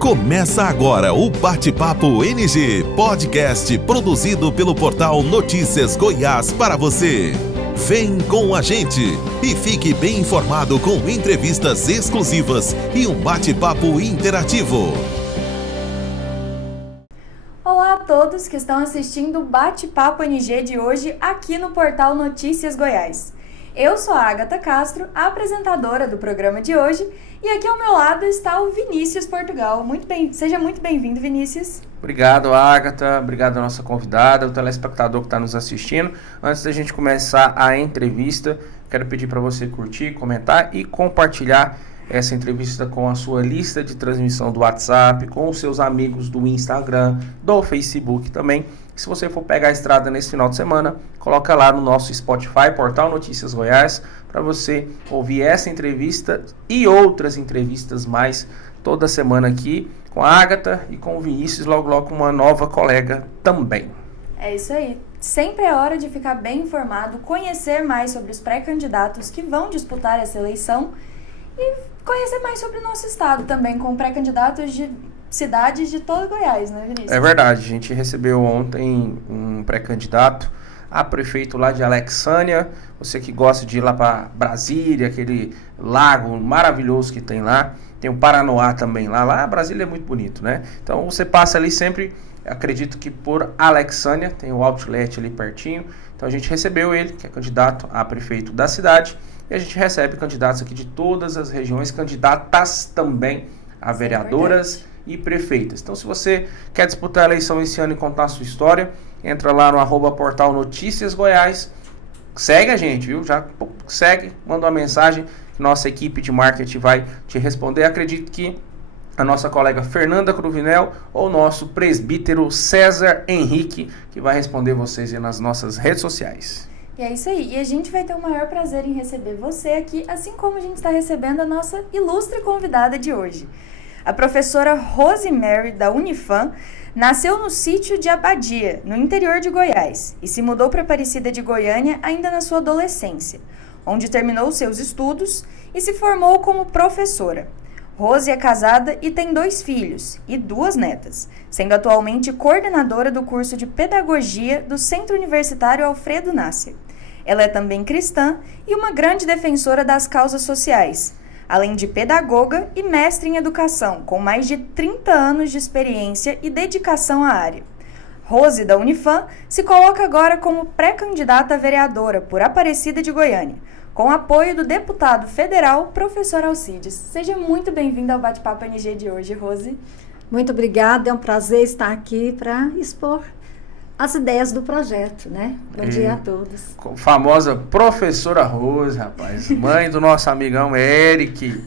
Começa agora o Bate-Papo NG, podcast produzido pelo portal Notícias Goiás para você. Vem com a gente e fique bem informado com entrevistas exclusivas e um bate-papo interativo. Olá a todos que estão assistindo o Bate-Papo NG de hoje aqui no portal Notícias Goiás. Eu sou a Agatha Castro, a apresentadora do programa de hoje, e aqui ao meu lado está o Vinícius Portugal. Seja muito bem-vindo, Vinícius. Obrigado, Agatha. Obrigado à nossa convidada, o telespectador que está nos assistindo. Antes da gente começar a entrevista, quero pedir para você curtir, comentar e compartilhar essa entrevista com a sua lista de transmissão do WhatsApp, com os seus amigos do Instagram, do Facebook também. Se você for pegar a estrada nesse final de semana, coloca lá no nosso Spotify, Portal Notícias Goiás, para você ouvir essa entrevista e outras entrevistas mais toda semana aqui com a Agatha e com o Vinícius, logo com uma nova colega também. É isso aí. Sempre é hora de ficar bem informado, conhecer mais sobre os pré-candidatos que vão disputar essa eleição e conhecer mais sobre o nosso estado também, com pré-candidatos de cidades de todo Goiás, né, Vinícius? É verdade, a gente recebeu ontem um pré-candidato a prefeito lá de Alexânia. Você que gosta de ir lá para Brasília, aquele lago maravilhoso que tem lá, tem o Paranoá também lá Brasília é muito bonito, né? Então você passa ali sempre, acredito que por Alexânia, tem o outlet ali pertinho. Então a gente recebeu ele, que é candidato a prefeito da cidade, e a gente recebe candidatos aqui de todas as regiões, candidatas também a vereadoras e prefeitas. Então, se você quer disputar a eleição esse ano e contar a sua história, entra lá no @portal Notícias Goiás, segue a gente, viu? Já segue, manda uma mensagem, que nossa equipe de marketing vai te responder. Acredito que a nossa colega Fernanda Cruvinel ou nosso presbítero César Henrique, que vai responder vocês aí nas nossas redes sociais. E é isso aí, e a gente vai ter o maior prazer em receber você aqui, assim como a gente está recebendo a nossa ilustre convidada de hoje. A professora Rosemary, da Unifam, nasceu no sítio de Abadia, no interior de Goiás, e se mudou para Aparecida de Goiânia ainda na sua adolescência, onde terminou seus estudos e se formou como professora. Rose é casada e tem 2 filhos e 2 netas, sendo atualmente coordenadora do curso de Pedagogia do Centro Universitário Alfredo Nasser. Ela é também cristã e uma grande defensora das causas sociais, além de pedagoga e mestre em educação, com mais de 30 anos de experiência e dedicação à área. Rose, da Unifam, se coloca agora como pré-candidata a vereadora por Aparecida de Goiânia, com apoio do deputado federal, professor Alcides. Seja muito bem-vinda ao Bate-Papo NG de hoje, Rose. Muito obrigada, é um prazer estar aqui para expor as ideias do projeto, né? Bom dia a todos. Famosa professora Rose, rapaz, mãe do nosso amigão Eric.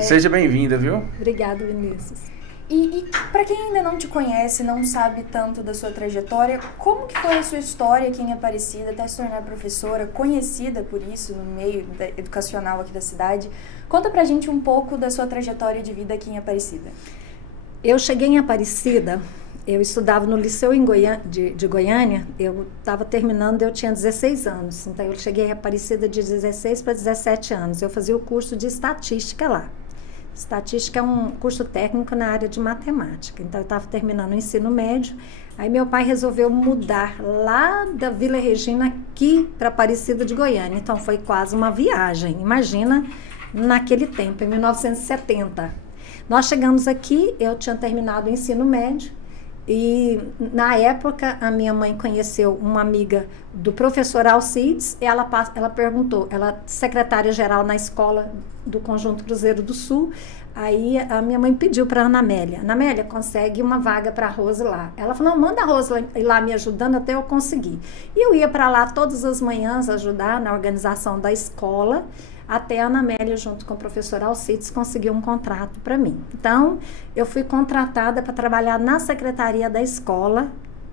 Seja bem-vinda, viu? Obrigada, Vinícius. E para quem ainda não te conhece, não sabe tanto da sua trajetória, como que foi a sua história aqui em Aparecida até se tornar professora, conhecida por isso no meio educacional aqui da cidade? Conta pra gente um pouco da sua trajetória de vida aqui em Aparecida. Eu cheguei em Aparecida, eu estudava no Liceu de Goiânia, eu estava terminando, eu tinha 16 anos, então eu cheguei em Aparecida de 16 para 17 anos, eu fazia o curso de estatística lá. Estatística é um curso técnico na área de matemática, então eu estava terminando o ensino médio, aí meu pai resolveu mudar lá da Vila Regina aqui para Aparecida de Goiânia, então foi quase uma viagem, imagina naquele tempo, em 1970. Nós chegamos aqui, eu tinha terminado o ensino médio, e na época a minha mãe conheceu uma amiga do professor Alcides, e ela perguntou, ela é secretária-geral na escola do Conjunto Cruzeiro do Sul, aí a minha mãe pediu para a Ana Amélia, consegue uma vaga para a Rose lá. Ela falou, não, manda a Rose ir lá me ajudando até eu conseguir. E eu ia para lá todas as manhãs ajudar na organização da escola, até a Ana Amélia, junto com o professor Alcides, conseguiu um contrato para mim. Então, eu fui contratada para trabalhar na secretaria da escola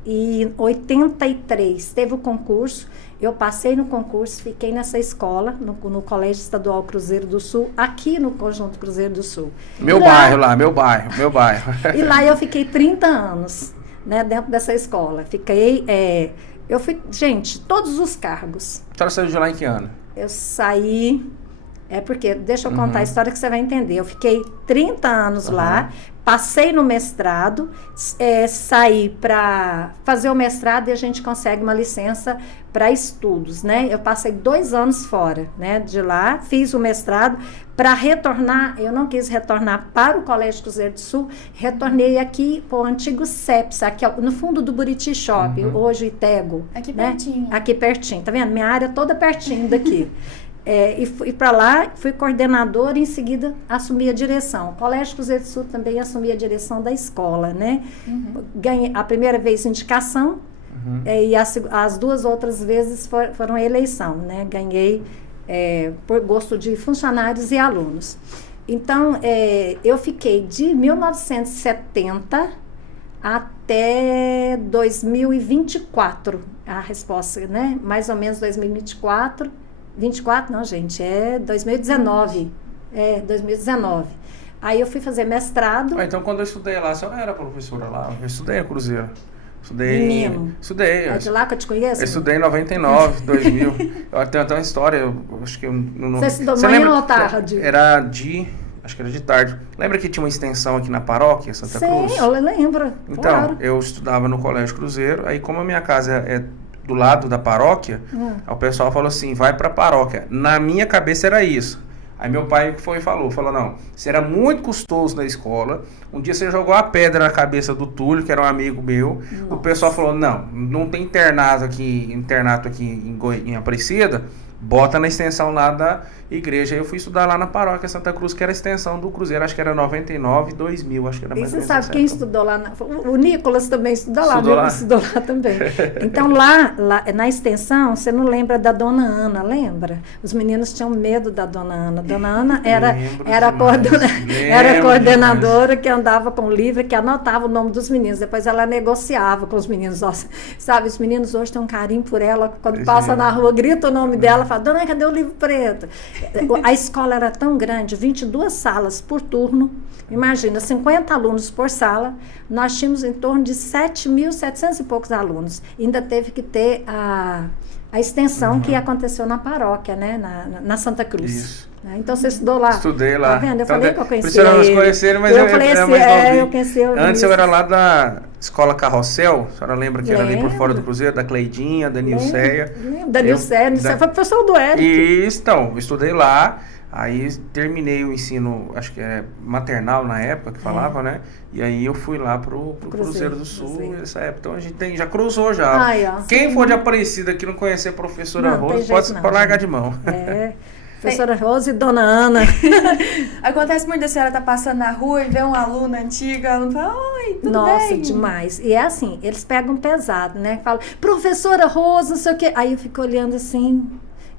e em 83 teve o concurso, eu passei no concurso, fiquei nessa escola, no Colégio Estadual Cruzeiro do Sul, aqui no Conjunto Cruzeiro do Sul. Meu bairro. E lá eu fiquei 30 anos, né, dentro dessa escola. Todos os cargos. A senhora saiu de lá em que ano? Eu saí Porque, deixa eu contar a história que você vai entender. Eu fiquei 30 anos lá, passei no mestrado, saí para fazer o mestrado e a gente consegue uma licença para estudos, né? Eu passei 2 anos fora, né, de lá, fiz o mestrado. Para retornar, eu não quis retornar para o Colégio Cruzeiro do Sul, retornei aqui para o antigo CEPS, aqui no fundo do Buriti Shopping, hoje Itego. Aqui né? pertinho. Aqui pertinho, tá vendo? Minha área toda pertinho daqui. E fui para lá, fui coordenadora e em seguida assumi a direção. O Colégio Cruzeiro do Sul também assumi a direção da escola, né? Ganhei a primeira vez indicação e as 2 outras vezes foram eleição, né? Ganhei por gosto de funcionários e alunos. Então, eu fiquei de 1970 até 2024, a resposta, né? Mais ou menos 2024. 24, não, gente, 2019. 2019. Aí eu fui fazer mestrado. Então, quando eu estudei lá, você não era professora lá? Eu estudei no Cruzeiro. Menino. Estudei. É de lá que eu te conheço? Eu estudei em 99, 2000. Eu tenho até uma história, eu acho que eu não... Você estudou manhã ou tarde? Acho que era de tarde. Lembra que tinha uma extensão aqui na paróquia, Santa Cruz? Sim, eu lembro. Então, claro. eu estudava no Colégio Cruzeiro, aí como a minha casa é do lado da paróquia, o pessoal falou assim, vai pra paróquia. Na minha cabeça era isso. Aí meu pai falou, não, isso era muito custoso na escola. Um dia você jogou a pedra na cabeça do Túlio, que era um amigo meu. Nossa. O pessoal falou, não tem internato aqui em Aparecida, bota na extensão lá da igreja. Aí eu fui estudar lá na paróquia Santa Cruz, que era a extensão do Cruzeiro, acho que era 99, 2000, acho que era mais ou menos. E você sabe quem estudou lá? O Nicolas também estudou lá. Estudou lá também. Então, lá na extensão, você não lembra da Dona Ana, lembra? Os meninos tinham medo da Dona Ana. Dona Ana era a coordenadora que andava com o livro, que anotava o nome dos meninos. Depois ela negociava com os meninos. Nossa, sabe, os meninos hoje têm um carinho por ela. Quando passa na rua, grita o nome dela, fala, Dona Ana, cadê o livro preto? A escola era tão grande, 22 salas por turno, imagina, 50 alunos por sala, nós tínhamos em torno de 7.700 e poucos alunos. Ainda teve que ter a extensão que aconteceu na paróquia, né, na Santa Cruz. Isso. Então você estudou lá? Estudei lá. Tá vendo? Eu falei que eu conhecia ele. Por isso nós conheceram, mas eu falei assim, eu conheci. Antes eu era lá da Escola Carrossel, a senhora lembra que era ali por fora do Cruzeiro, da Cleidinha, da Nilceia. Da Nilceia foi professor do Eric. Isso, então, eu estudei lá, aí terminei o ensino, acho que é maternal na época que falava, né? E aí eu fui lá pro Cruzeiro do Sul, nessa época. Então a gente já cruzou já. Quem for de Aparecida que não conhecer a professora Rose, pode largar de mão. Professora Rose e Dona Ana. Acontece muito da senhora tá passando na rua e vê um aluno antigo, ela não fala, oi, tudo bem? Nossa, demais. E é assim, eles pegam pesado, né? Falam, professora Rose, não sei o quê. Aí eu fico olhando assim,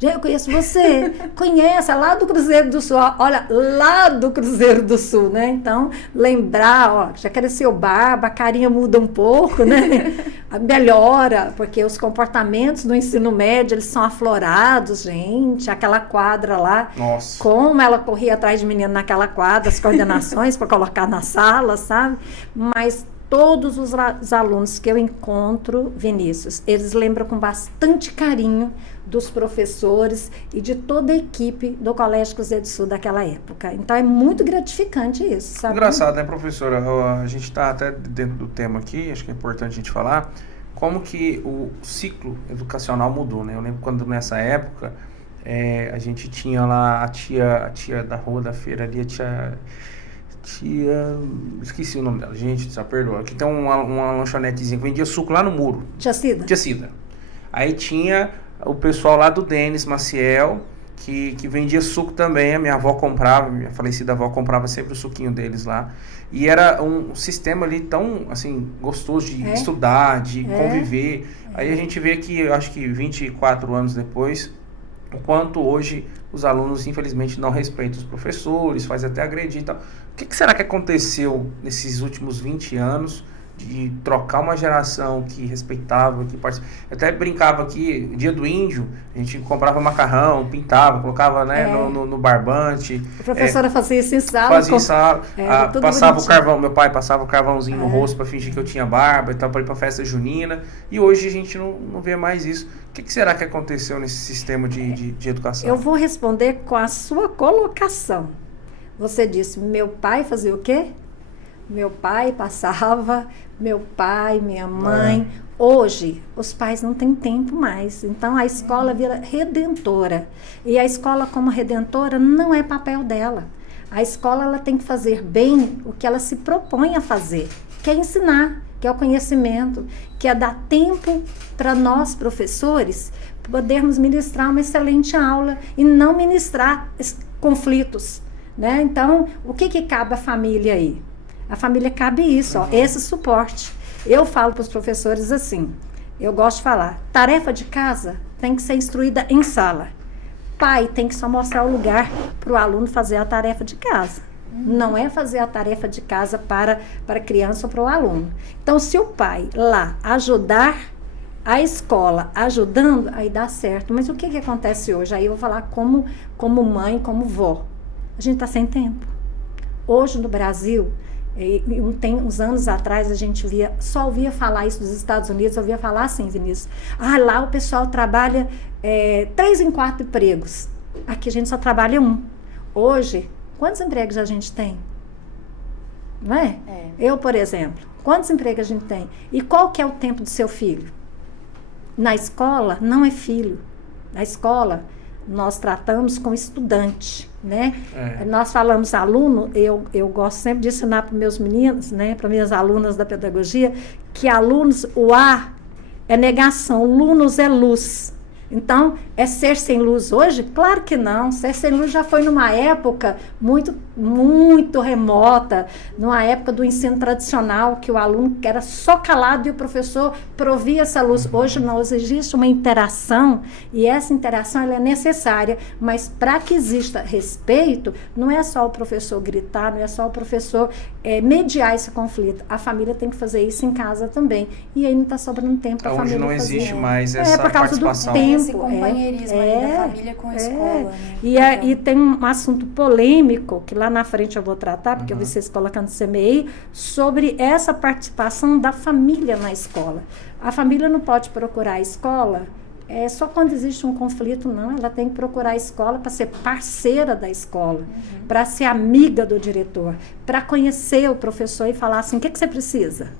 eu conheço você, conhece, é lá do Cruzeiro do Sul, olha, lá do Cruzeiro do Sul, né? Então, lembrar, já cresceu barba, a carinha muda um pouco, né? Melhora, porque os comportamentos do ensino médio, eles são aflorados, gente, aquela quadra lá, nossa, como ela corria atrás de menino naquela quadra, as coordenações para colocar na sala, sabe? Mas todos os alunos que eu encontro, Vinícius, eles lembram com bastante carinho dos professores e de toda a equipe do Colégio Cruzeiro do Sul daquela época. Então, é muito gratificante isso, sabe? Engraçado, né, professora? A gente está até dentro do tema aqui, acho que é importante a gente falar como que o ciclo educacional mudou, né? Eu lembro quando nessa época a gente tinha lá a tia da Rua da Feira ali, esqueci o nome dela, gente, só perdoa. Aqui tem uma lanchonetezinha que vendia suco lá no muro. Tia Cida. Aí tinha o pessoal lá do Denis Maciel, que vendia suco também. A minha avó comprava, minha falecida avó comprava sempre o suquinho deles lá. E era um sistema ali tão, assim, gostoso de estudar, de conviver. Aí a gente vê que, eu acho que 24 anos depois, o quanto hoje os alunos, infelizmente, não respeitam os professores, faz até agredir e tal. O que será que aconteceu nesses últimos 20 anos de trocar uma geração que respeitava, que participava. Eu até brincava aqui, dia do índio, a gente comprava macarrão, pintava, colocava, né, no barbante. A professora fazia isso em sala. Fazia em sala, passava bonitinho. o carvão, meu pai passava o carvãozinho no rosto para fingir que eu tinha barba e tal, para ir para festa junina. E hoje a gente não vê mais isso. O que será que aconteceu nesse sistema de educação? Eu vou responder com a sua colocação. Você disse, meu pai fazia o quê? Meu pai passava, meu pai, minha mãe. Hoje, os pais não têm tempo mais. Então, a escola vira redentora. E a escola, como redentora, não é papel dela. A escola ela tem que fazer bem o que ela se propõe a fazer, que é ensinar, que é o conhecimento, que é dar tempo para nós, professores, podermos ministrar uma excelente aula e não ministrar conflitos, né? Então, o que cabe à família aí? A família cabe isso, ó, esse suporte. Eu falo para os professores assim, eu gosto de falar, tarefa de casa tem que ser instruída em sala. Pai tem que só mostrar o lugar para o aluno fazer a tarefa de casa. Não é fazer a tarefa de casa para a criança ou para o aluno. Então, se o pai lá ajudar a escola, ajudando, aí dá certo. Mas o que acontece hoje? Aí eu vou falar como mãe, como vó. A gente está sem tempo. Hoje no Brasil, tem uns anos atrás a gente só ouvia falar isso dos Estados Unidos, ouvia falar assim, Vinícius, lá o pessoal trabalha 3 em 4 empregos, aqui a gente só trabalha 1. Hoje, quantos empregos a gente tem? Não é? Eu, por exemplo, quantos empregos a gente tem? E qual que é o tempo do seu filho? Na escola, não é filho. Na escola, nós tratamos com estudante, né? Nós falamos aluno, eu gosto sempre de ensinar para meus meninos, né, para minhas alunas da pedagogia, que alunos, o A é negação, lunos é luz. Então, é ser sem luz hoje? Claro que não. Ser sem luz já foi numa época muito, muito remota, numa época do ensino tradicional, que o aluno era só calado e o professor provia essa luz. Hoje não, hoje existe uma interação, e essa interação ela é necessária, mas para que exista respeito, não é só o professor gritar, não é só o professor mediar esse conflito. A família tem que fazer isso em casa também. E aí não está sobrando tempo para a família fazer. Hoje não existe mais essa por causa participação. Do tempo. Esse companheirismo aí da família com a escola. Né? E tem um assunto polêmico, que lá na frente eu vou tratar, porque eu vi vocês colocando CMI, sobre essa participação da família na escola. A família não pode procurar a escola só quando existe um conflito, não. Ela tem que procurar a escola para ser parceira da escola, para ser amiga do diretor, para conhecer o professor e falar assim, o que você precisa?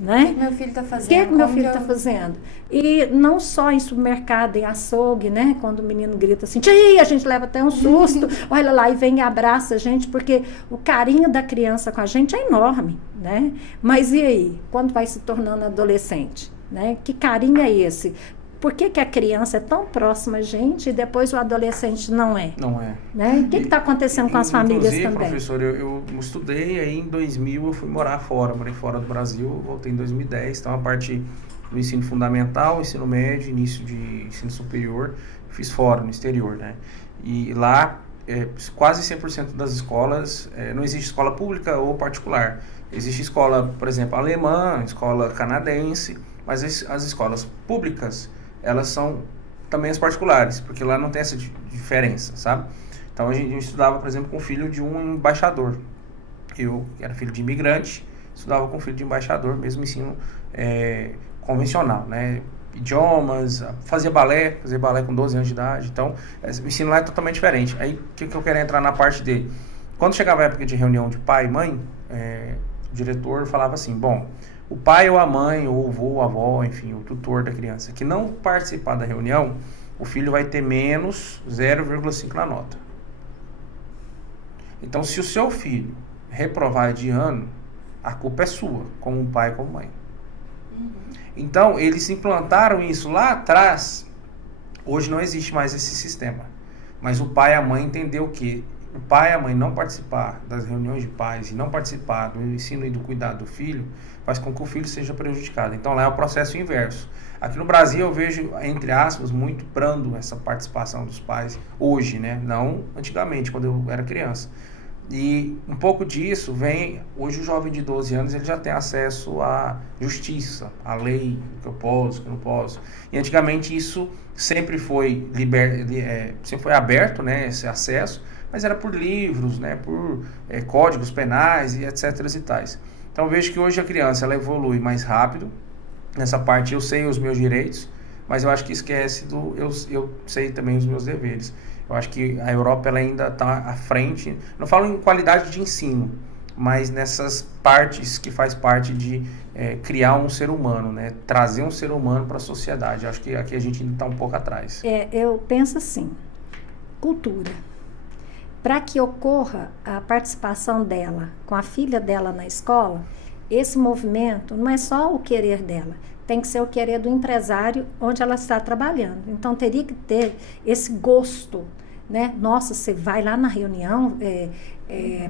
Né? O que meu filho está fazendo? O que meu filho está fazendo? E não só em supermercado, em açougue, né? Quando o menino grita assim, tia, a gente leva até um susto, olha lá, e vem e abraça a gente, porque o carinho da criança com a gente é enorme, né? Mas e aí? Quando vai se tornando adolescente? Né? Que carinho é esse? Por que a criança é tão próxima a gente e depois o adolescente não é? Não é. Né? O que está acontecendo com as famílias também? Professor, eu estudei, aí em 2000 eu fui morar fora, morei fora do Brasil, voltei em 2010, então a parte do ensino fundamental, ensino médio, início de ensino superior, fiz fora, no exterior, né? E lá, quase 100% das escolas, não existe escola pública ou particular. Existe escola, por exemplo, alemã, escola canadense, mas as escolas públicas, elas são também as particulares, porque lá não tem essa diferença, sabe? Então, a gente estudava, por exemplo, com o filho de um embaixador. Eu, que era filho de imigrante, estudava com o filho de embaixador, mesmo ensino convencional, né? Idiomas, fazia balé com 12 anos de idade. Então, o ensino lá é totalmente diferente. Aí, o que eu quero entrar na parte dele? Quando chegava a época de reunião de pai e mãe, o diretor falava assim, bom, o pai ou a mãe, ou o avô, ou a avó, enfim, o tutor da criança, que não participar da reunião, o filho vai ter menos 0,5 na nota. Então, se o seu filho reprovar de ano, a culpa é sua, como pai e como mãe. Então, eles implantaram isso lá atrás. Hoje não existe mais esse sistema. Mas o pai e a mãe entendeu que o pai e a mãe não participar das reuniões de pais e não participar do ensino e do cuidado do filho, faz com que o filho seja prejudicado. Então, lá é o processo inverso. Aqui no Brasil eu vejo, entre aspas, muito brando essa participação dos pais hoje, né? Não antigamente, quando eu era criança. E um pouco disso vem, hoje o jovem de 12 anos ele já tem acesso à justiça, à lei, o que eu posso, o que eu não posso. E antigamente isso sempre foi, sempre foi aberto, né, esse acesso, mas era por livros, né, por códigos penais e etc. e tais. Então eu vejo que hoje a criança ela evolui mais rápido, nessa parte eu sei os meus direitos, mas eu acho que esquece eu sei também os meus deveres. Eu acho que a Europa ela ainda está à frente, não falo em qualidade de ensino, mas nessas partes que faz parte de criar um ser humano, né? Trazer um ser humano para a sociedade. Eu acho que aqui a gente ainda está um pouco atrás. Eu penso assim, cultura. Para que ocorra a participação dela com a filha dela na escola, esse movimento não é só o querer dela, tem que ser o querer do empresário onde ela está trabalhando. Então, teria que ter esse gosto, né? Nossa, você vai lá na reunião,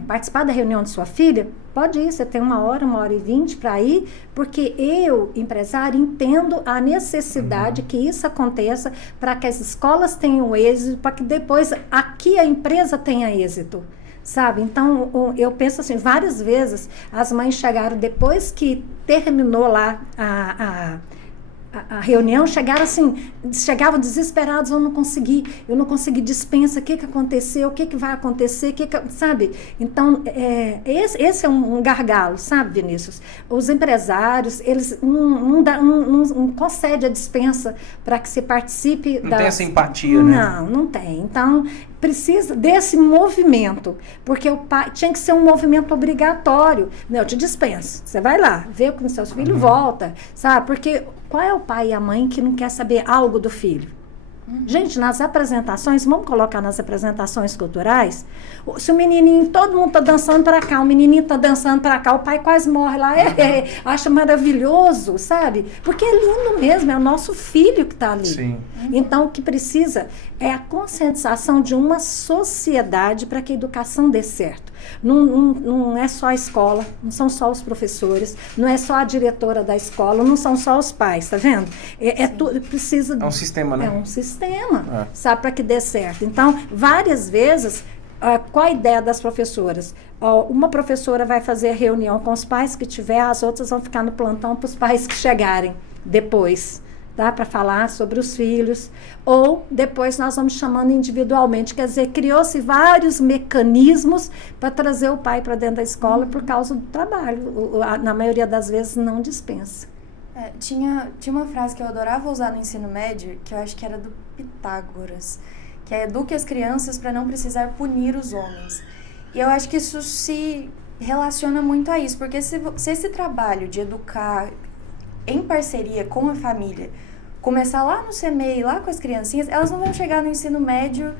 participar da reunião de sua filha? Pode ir, você tem 1h, 1h20 para ir, porque eu, empresário, entendo a necessidade que isso aconteça para que as escolas tenham êxito, para que depois aqui a empresa tenha êxito. Sabe? Então, eu penso assim, várias vezes as mães chegaram, depois que terminou lá a reunião, chegavam desesperados, eu não consegui dispensa, o que aconteceu, o que vai acontecer, sabe? Então, esse é um gargalo, sabe, Vinícius? Os empresários, eles não concedem a dispensa para que se participe. Não tem essa empatia, né? Não tem. Então, precisa desse movimento, porque o pai tinha que ser um movimento obrigatório. Não, eu te dispenso. Você vai lá, vê com seus filhos, volta, sabe? Porque qual é o pai e a mãe que não quer saber algo do filho? Gente, nas apresentações, vamos colocar nas apresentações culturais, se o menininho, todo mundo está dançando para cá, o menininho está dançando para cá, o pai quase morre lá, acha maravilhoso, sabe? Porque é lindo mesmo, é o nosso filho que está ali. Sim. Então, o que precisa é a conscientização de uma sociedade para que a educação dê certo. Não é só a escola, não são só os professores, não é só a diretora da escola, não são só os pais, tá vendo? Precisa... É um sistema, né? É um sistema, sabe, para que dê certo. Então, várias vezes, qual a ideia das professoras? Uma professora vai fazer reunião com os pais que tiver, as outras vão ficar no plantão para os pais que chegarem depois. Tá, para falar sobre os filhos, ou depois nós vamos chamando individualmente, quer dizer, criou-se vários mecanismos para trazer o pai para dentro da escola por causa do trabalho, na maioria das vezes não dispensa. Tinha uma frase que eu adorava usar no ensino médio, que eu acho que era do Pitágoras, que é: eduque as crianças para não precisar punir os homens. E eu acho que isso se relaciona muito a isso, porque se esse trabalho de educar em parceria com a família começar lá no CMEI, lá com as criancinhas, elas não vão chegar no ensino médio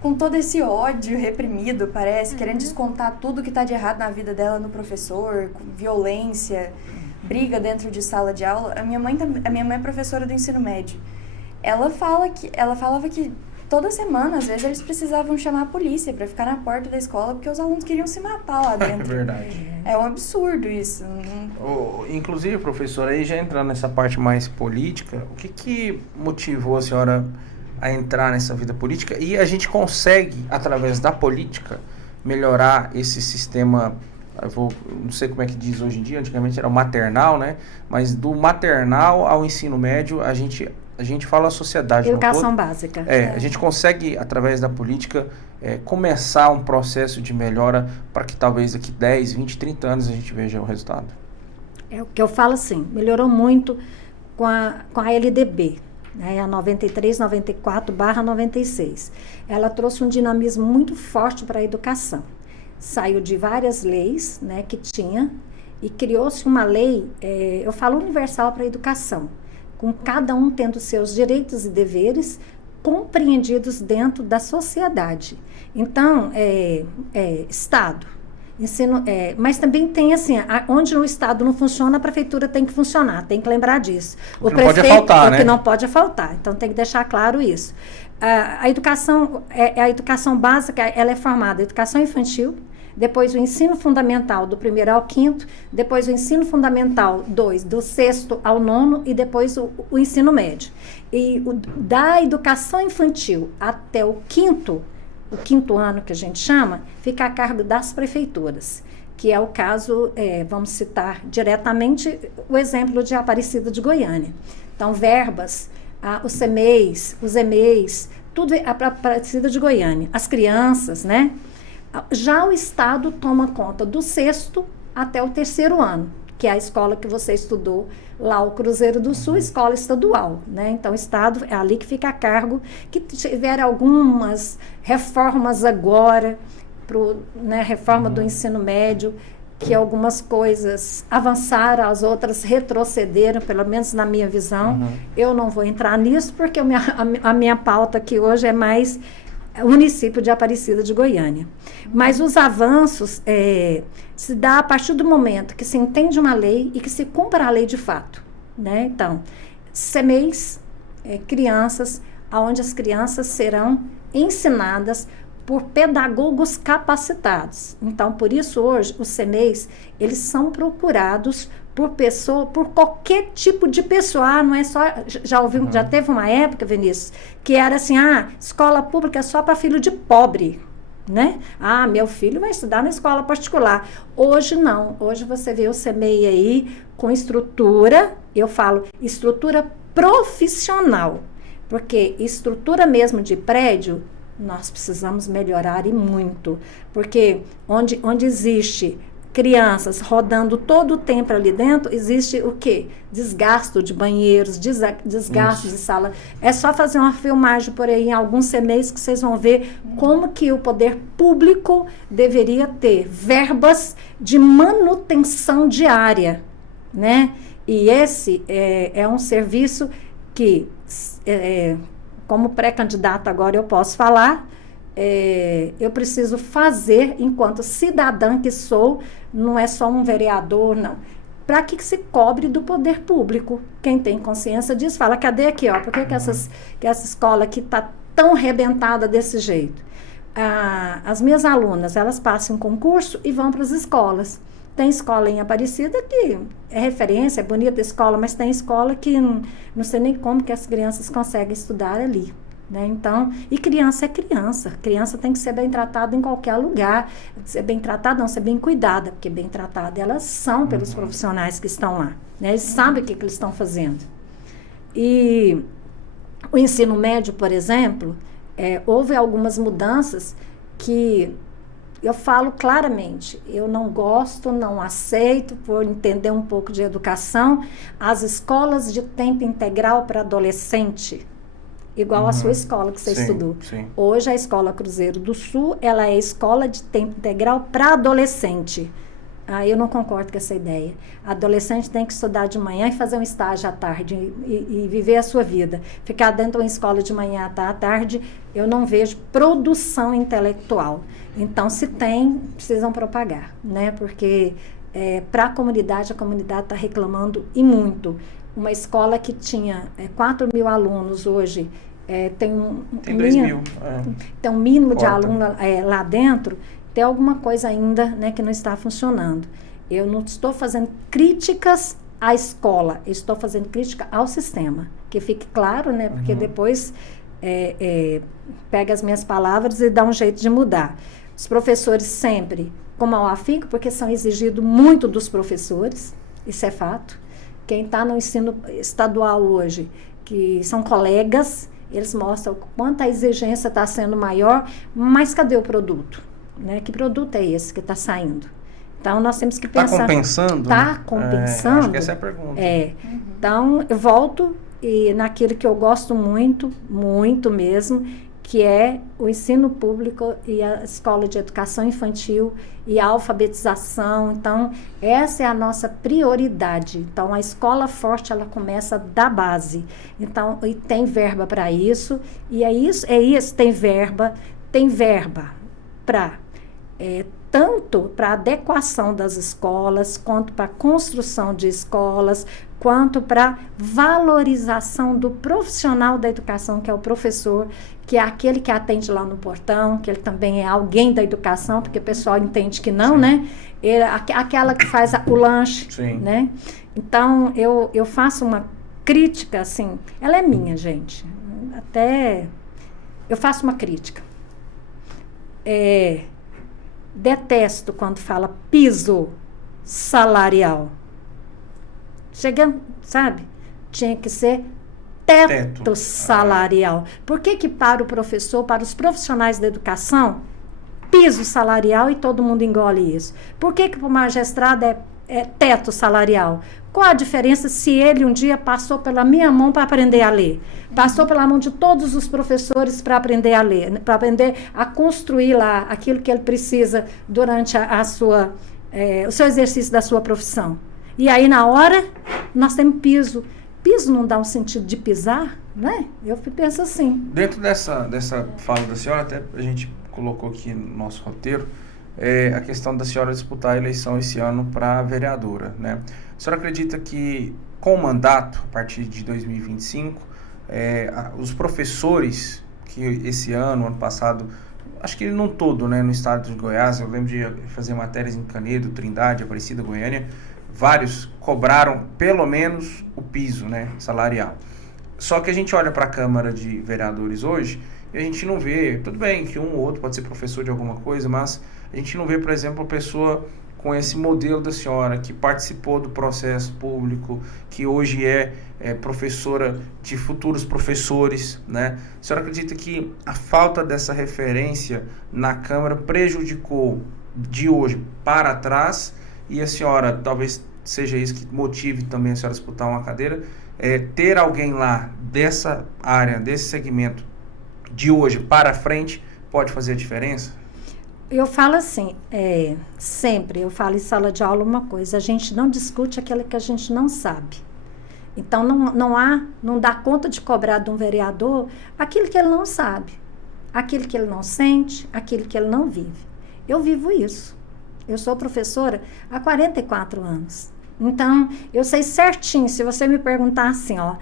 com todo esse ódio reprimido, parece, querendo descontar tudo que está de errado na vida dela no professor, com violência, briga dentro de sala de aula. A minha mãe é professora do ensino médio. Ela falava que toda semana, às vezes, eles precisavam chamar a polícia para ficar na porta da escola, porque os alunos queriam se matar lá dentro. É verdade. É um absurdo isso. Inclusive, professora, aí já entrando nessa parte mais política, o que motivou a senhora a entrar nessa vida política? E a gente consegue, através da política, melhorar esse sistema, não sei como é que diz hoje em dia, antigamente era o maternal, né? Mas do maternal ao ensino médio, a gente fala a sociedade. Educação básica. A gente consegue, através da política, começar um processo de melhora para que talvez daqui 10, 20, 30 anos a gente veja o resultado. É o que eu falo assim, melhorou muito com a LDB, né, a 93/94/96. Ela trouxe um dinamismo muito forte para a educação. Saiu de várias leis, né, que tinha, e criou-se uma lei, eu falo universal para a educação, com cada um tendo seus direitos e deveres compreendidos dentro da sociedade. Então, Estado, ensino, mas também tem assim, onde o Estado não funciona, a prefeitura tem que funcionar, tem que lembrar disso. O que não pode faltar, né? O que não pode faltar, então tem que deixar claro isso. A educação básica, ela é formada em educação infantil, depois o ensino fundamental do 1º ao 5º, depois o ensino fundamental 2, do 6º ao 9º, e depois o ensino médio. E da educação infantil até o 5º, o 5º ano que a gente chama, fica a cargo das prefeituras, que é o caso, vamos citar diretamente o exemplo de Aparecida de Goiânia. Então, verbas, os CMEIs, os EMEIs, tudo é para Aparecida de Goiânia. As crianças, né? Já o Estado toma conta do 6º até o 3º ano, que é a escola que você estudou lá, o Cruzeiro do Sul, escola estadual, né? Então, o Estado é ali que fica a cargo, que tiver algumas reformas agora, né, reforma do ensino médio, que algumas coisas avançaram, as outras retrocederam, pelo menos na minha visão. Eu não vou entrar nisso, porque a minha pauta aqui hoje é mais o município de Aparecida de Goiânia. Mas os avanços se dá a partir do momento que se entende uma lei e que se cumpra a lei de fato, né? Então, CMEIs, crianças, onde as crianças serão ensinadas por pedagogos capacitados. Então, por isso hoje os CMEIs, eles são procurados por qualquer tipo de pessoa. Não é só, já teve uma época, Vinícius, que era assim, escola pública é só para filho de pobre, né? Meu filho vai estudar na escola particular. Hoje não, hoje você vê o CMEI aí com estrutura, eu falo estrutura profissional, porque estrutura mesmo de prédio, nós precisamos melhorar e muito, porque onde existe crianças rodando todo o tempo ali dentro, existe o quê? Desgasto de banheiros, desgasto de sala. É só fazer uma filmagem por aí em alguns CMEIs que vocês vão ver como que o poder público deveria ter verbas de manutenção diária, né? E esse é um serviço que como pré-candidata agora eu posso falar, eu preciso fazer enquanto cidadã que sou, não é só um vereador, não. Para que se cobre do poder público. Quem tem consciência disso fala, cadê aqui, ó? Por que essa escola aqui está tão arrebentada desse jeito? As minhas alunas, elas passam um concurso e vão para as escolas. Tem escola em Aparecida que é referência, é bonita a escola, mas tem escola que não sei nem como que as crianças conseguem estudar ali, né? Então, e criança é criança. Criança tem que ser bem tratada em qualquer lugar. Ser bem tratada, não, ser bem cuidada, porque bem tratada elas são pelos profissionais que estão lá, né? Eles sabem o que eles estão fazendo. E o ensino médio, por exemplo, houve algumas mudanças que eu falo claramente, eu não gosto, não aceito, por entender um pouco de educação, as escolas de tempo integral para adolescente, igual a sua escola que você estudou. Sim. Hoje a Escola Cruzeiro do Sul, ela é escola de tempo integral para adolescente. Eu não concordo com essa ideia. Adolescente tem que estudar de manhã e fazer um estágio à tarde e viver a sua vida. Ficar dentro de uma escola de manhã à tarde, eu não vejo produção intelectual. Então, se tem, precisam propagar, né? Porque para a comunidade está reclamando e muito. Uma escola que tinha 4.000 alunos hoje, tem 2.000. Tem um mínimo de aluno lá dentro. Tem alguma coisa ainda, né, que não está funcionando. Eu não estou fazendo críticas à escola, eu estou fazendo crítica ao sistema. Que fique claro, né, porque depois pega as minhas palavras e dá um jeito de mudar. Os professores sempre, como ao afinco, porque são exigidos muito dos professores, isso é fato. Quem está no ensino estadual hoje, que são colegas, eles mostram o quanto a exigência está sendo maior, mas cadê o produto? Né? Que produto é esse que está saindo? Então, nós temos que pensar... Está compensando? Está compensando? Acho que essa é a pergunta. Então, eu volto naquilo que eu gosto muito, muito mesmo, que é o ensino público e a escola de educação infantil e a alfabetização. Então, essa é a nossa prioridade. Então, a escola forte, ela começa da base. Então, e tem verba para isso, e é isso, tem verba para tanto para adequação das escolas, quanto para construção de escolas, quanto para valorização do profissional da educação, que é o professor, que é aquele que atende lá no portão, que ele também é alguém da educação, porque o pessoal entende que não, né? Aquela que faz o lanche, né? Então, eu faço uma crítica, assim, ela é minha, gente. Eu faço uma crítica. detesto quando fala piso salarial. Chega, sabe? Tinha que ser teto salarial. Por que para o professor, para os profissionais da educação, piso salarial e todo mundo engole isso? Por que para o magistrado é teto salarial? Qual a diferença se ele um dia passou pela minha mão para aprender a ler? Passou pela mão de todos os professores para aprender a ler, para aprender a construir lá aquilo que ele precisa durante o seu exercício da sua profissão. E aí, na hora, nós temos piso. Piso não dá um sentido de pisar, né? Eu penso assim. Dentro dessa fala da senhora, até a gente colocou aqui no nosso roteiro, a questão da senhora disputar a eleição esse ano para vereadora, né? A senhora acredita que, com o mandato, a partir de 2025, os professores que esse ano passado, acho que não todo, né, no estado de Goiás, eu lembro de fazer matérias em Canedo, Trindade, Aparecida, Goiânia, vários cobraram pelo menos o piso, né, salarial. Só que a gente olha para a Câmara de Vereadores hoje e a gente não vê, tudo bem que um ou outro pode ser professor de alguma coisa, mas a gente não vê, por exemplo, a pessoa com esse modelo da senhora, que participou do processo público, que hoje é professora de futuros professores, né? A senhora acredita que a falta dessa referência na Câmara prejudicou de hoje para trás, e a senhora, talvez seja isso que motive também a senhora disputar uma cadeira, ter alguém lá dessa área, desse segmento, de hoje para frente, pode fazer a diferença? Eu falo assim, sempre, eu falo em sala de aula uma coisa, a gente não discute aquilo que a gente não sabe. Então, não dá conta de cobrar de um vereador aquilo que ele não sabe, aquilo que ele não sente, aquilo que ele não vive. Eu vivo isso. Eu sou professora há 44 anos. Então, eu sei certinho, se você me perguntar assim, a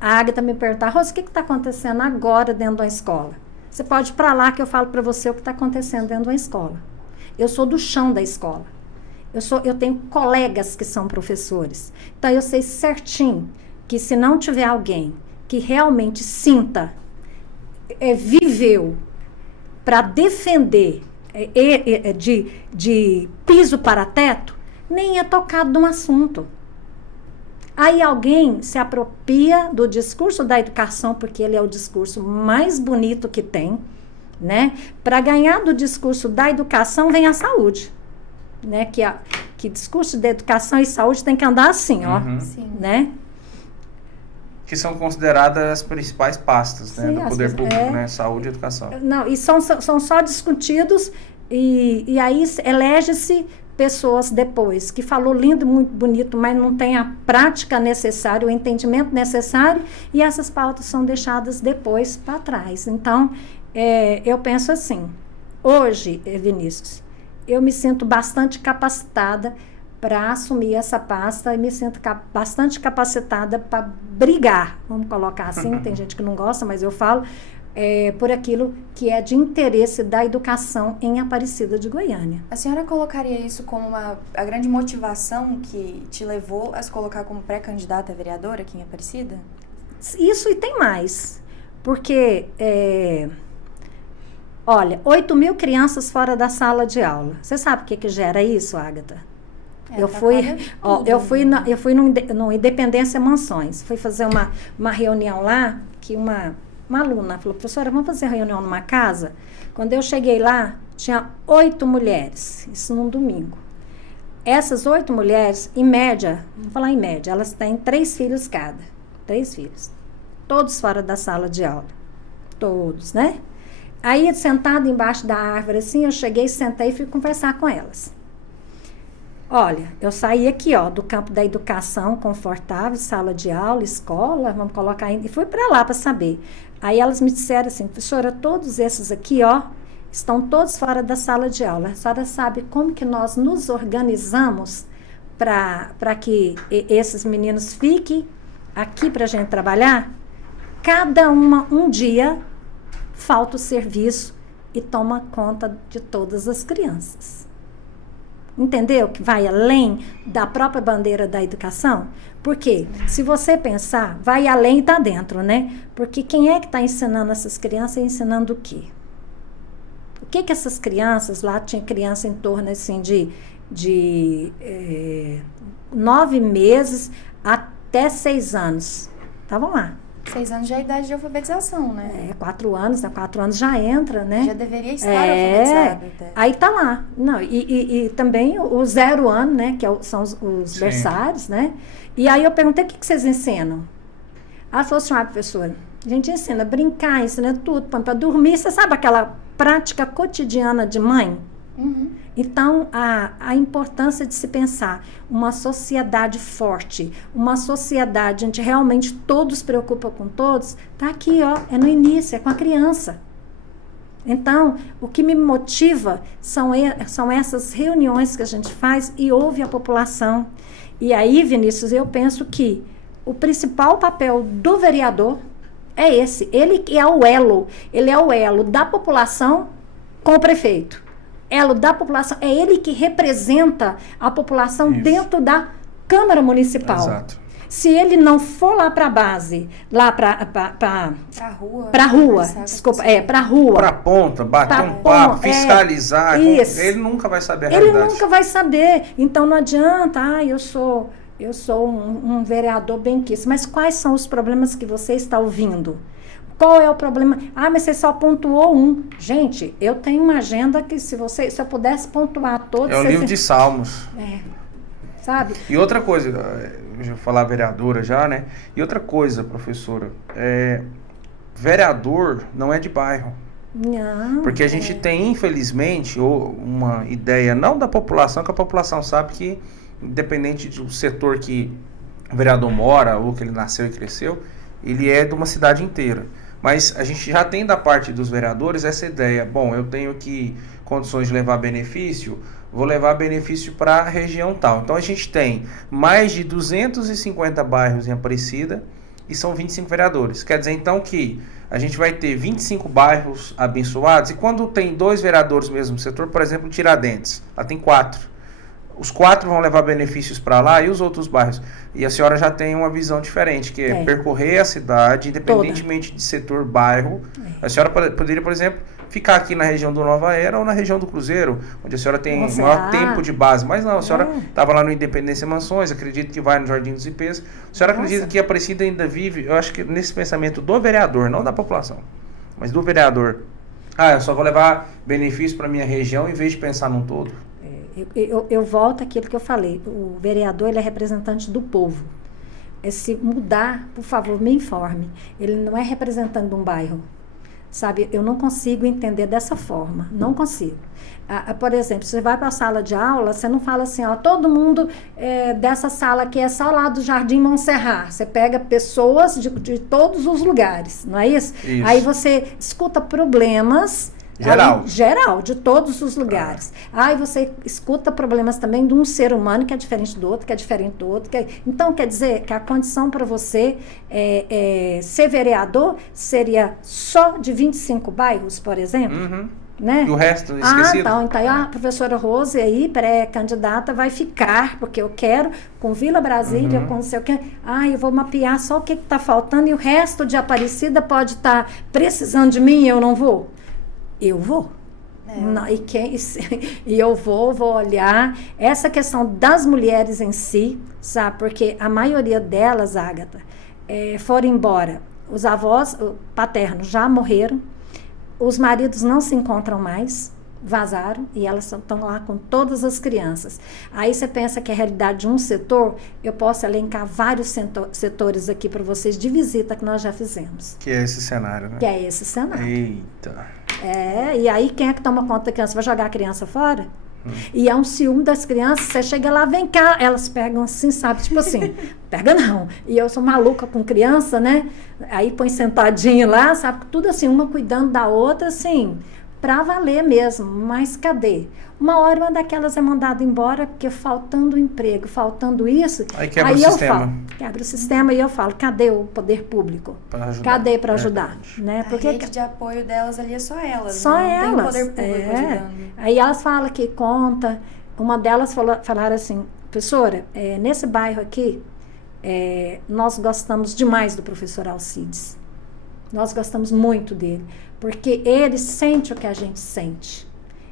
Agatha me perguntar, Rosa, o que está acontecendo agora dentro da escola? Você pode ir para lá que eu falo para você o que está acontecendo dentro da escola. Eu sou do chão da escola. Eu tenho colegas que são professores. Então, eu sei certinho que se não tiver alguém que realmente sinta, viveu para defender de piso para teto, nem é tocado num assunto. Aí alguém se apropria do discurso da educação, porque ele é o discurso mais bonito que tem, né? Para ganhar do discurso da educação vem a saúde, né? Que discurso de educação e saúde tem que andar assim, Sim. Né? Que são consideradas as principais pastas, né, Sim, do poder público, né? Saúde e educação. Não, e são só discutidos e aí elege-se pessoas depois, que falou lindo, muito bonito, mas não tem a prática necessária, o entendimento necessário, e essas pautas são deixadas depois para trás. Então, eu penso assim, hoje, Vinícius, eu me sinto bastante capacitada para assumir essa pasta e me sinto bastante capacitada para brigar, vamos colocar assim, tem gente que não gosta, mas eu falo, por aquilo que é de interesse da educação em Aparecida de Goiânia. A senhora colocaria isso como a grande motivação que te levou a se colocar como pré-candidata a vereadora aqui em Aparecida? Isso e tem mais, porque, olha, 8.000 crianças fora da sala de aula. Você sabe o que gera isso, Agatha? Eu fui no Independência Mansões, fui fazer uma reunião lá, que uma aluna falou, professora, vamos fazer reunião numa casa? Quando eu cheguei lá, tinha 8 mulheres, isso num domingo. Essas 8 mulheres, em média, vamos falar em média, elas têm 3 filhos cada, 3 filhos, todos fora da sala de aula, todos, né? Aí, sentada embaixo da árvore, assim, eu cheguei, sentei e fui conversar com elas. Olha, eu saí aqui, do campo da educação confortável, sala de aula, escola, vamos colocar aí, e fui para lá para saber. Aí elas me disseram assim, professora, todos esses aqui, estão todos fora da sala de aula. A senhora sabe como que nós nos organizamos para que esses meninos fiquem aqui para a gente trabalhar? Cada um dia falta o serviço e toma conta de todas as crianças. Entendeu? Que vai além da própria bandeira da educação? Porque, se você pensar, vai além e está dentro, né? Porque quem é que está ensinando essas crianças e ensinando o quê? que essas crianças, lá tinha criança em torno assim de 9 meses até 6 anos. Estavam lá. 6 anos já é a idade de alfabetização, né? 4 anos, né? 4 anos já entra, né? Já deveria estar alfabetizado até. Aí tá lá. Não, e também o 0 ano, né? Que são os berçários, né? E aí eu perguntei, o que vocês ensinam? Ela falou assim, professora, a gente ensina a brincar, ensina tudo, para dormir. Você sabe aquela prática cotidiana de mãe? Uhum. Então, a importância de se pensar uma sociedade forte, uma sociedade onde realmente todos se preocupam com todos, está aqui, ó, é no início, é com a criança. Então, o que me motiva são essas reuniões que a gente faz e ouve a população. E aí, Vinícius, eu penso que o principal papel do vereador é esse. Ele é o elo da população com o prefeito. Elo da população, é ele que representa a população dentro da Câmara Municipal. Exato. Se ele não for lá para a base, lá para a rua, desculpa, para a rua. Para a ponta, bater um papo, fiscalizar, ele nunca vai saber a realidade. Ele nunca vai saber. Então não adianta, eu sou um vereador benquisto, mas quais são os problemas que você está ouvindo? Qual é o problema? Mas você só pontuou um. Gente, eu tenho uma agenda que se eu pudesse pontuar todos... É o livro de Salmos. Sabe? E outra coisa, eu já vou falar vereadora já, né? E outra coisa, professora, vereador não é de bairro. Não. Porque a gente tem, infelizmente, uma ideia, não da população, que a população sabe que, independente do setor que o vereador mora, ou que ele nasceu e cresceu, ele é de uma cidade inteira. Mas a gente já tem da parte dos vereadores essa ideia, bom, eu tenho aqui condições de levar benefício, vou levar benefício para a região tal. Então a gente tem mais de 250 bairros em Aparecida e são 25 vereadores. Quer dizer então que a gente vai ter 25 bairros abençoados, e quando tem 2 vereadores no mesmo setor, por exemplo, Tiradentes, lá tem 4. Os 4 vão levar benefícios para lá e os outros bairros. E a senhora já tem uma visão diferente, que é percorrer a cidade, independentemente de setor, bairro. A senhora poderia, por exemplo, ficar aqui na região do Nova Era ou na região do Cruzeiro, onde a senhora tem maior tempo de base. Mas não, a senhora estava lá no Independência Mansões, acredito que vai no Jardim dos Ipês. A senhora acredita que a Aparecida ainda vive, eu acho que nesse pensamento do vereador, não da população, mas do vereador. Eu só vou levar benefício para minha região em vez de pensar num todo. Eu volto àquilo que eu falei. O vereador, ele é representante do povo. Se mudar, por favor, me informe. Ele não é representante de um bairro. Sabe, eu não consigo entender dessa forma. Não consigo. Por exemplo, você vai para a sala de aula, você não fala assim, todo mundo dessa sala aqui é só lá do Jardim Montserrat. Você pega pessoas de todos os lugares, não é isso? Aí você escuta problemas... Geral, de todos os lugares. Aí você escuta problemas também de um ser humano que é diferente do outro, que é diferente do outro. Então, quer dizer que a condição para você ser vereador seria só de 25 bairros, por exemplo? Uhum. Né? E o resto esquecido? Então a professora Rose aí, pré-candidata, vai ficar, porque eu quero, com Vila Brasília, com não sei o que, eu vou mapear só o que está faltando e o resto de Aparecida pode estar precisando de mim e eu não vou. Eu vou. E eu vou olhar essa questão das mulheres em si, sabe? Porque a maioria delas, Ágata, foram embora. Os avós paternos já morreram, os maridos não se encontram mais, vazaram, e elas estão lá com todas as crianças. Aí você pensa que a realidade de um setor, eu posso elencar vários setores aqui para vocês de visita que nós já fizemos. Que é esse cenário, né? Que é esse cenário. Eita. E aí quem é que toma conta da criança? Vai jogar a criança fora? E é um ciúme das crianças, você chega lá, vem cá, elas pegam assim, sabe, tipo assim, pega não, e eu sou maluca com criança, né, aí põe sentadinho lá, sabe, tudo assim, uma cuidando da outra, assim, pra valer mesmo, mas cadê? Uma hora uma daquelas é mandada embora, porque faltando emprego, faltando isso, aí quebra o sistema. Quebra o sistema e eu falo, cadê o poder público? Cadê para ajudar? Né? Porque a rede de apoio delas ali é só elas, só elas. Não tem o poder público ajudando. Aí elas falam que conta, uma delas falaram assim, professora, nesse bairro aqui, nós gostamos demais do professor Alcides. Nós gostamos muito dele, porque ele sente o que a gente sente.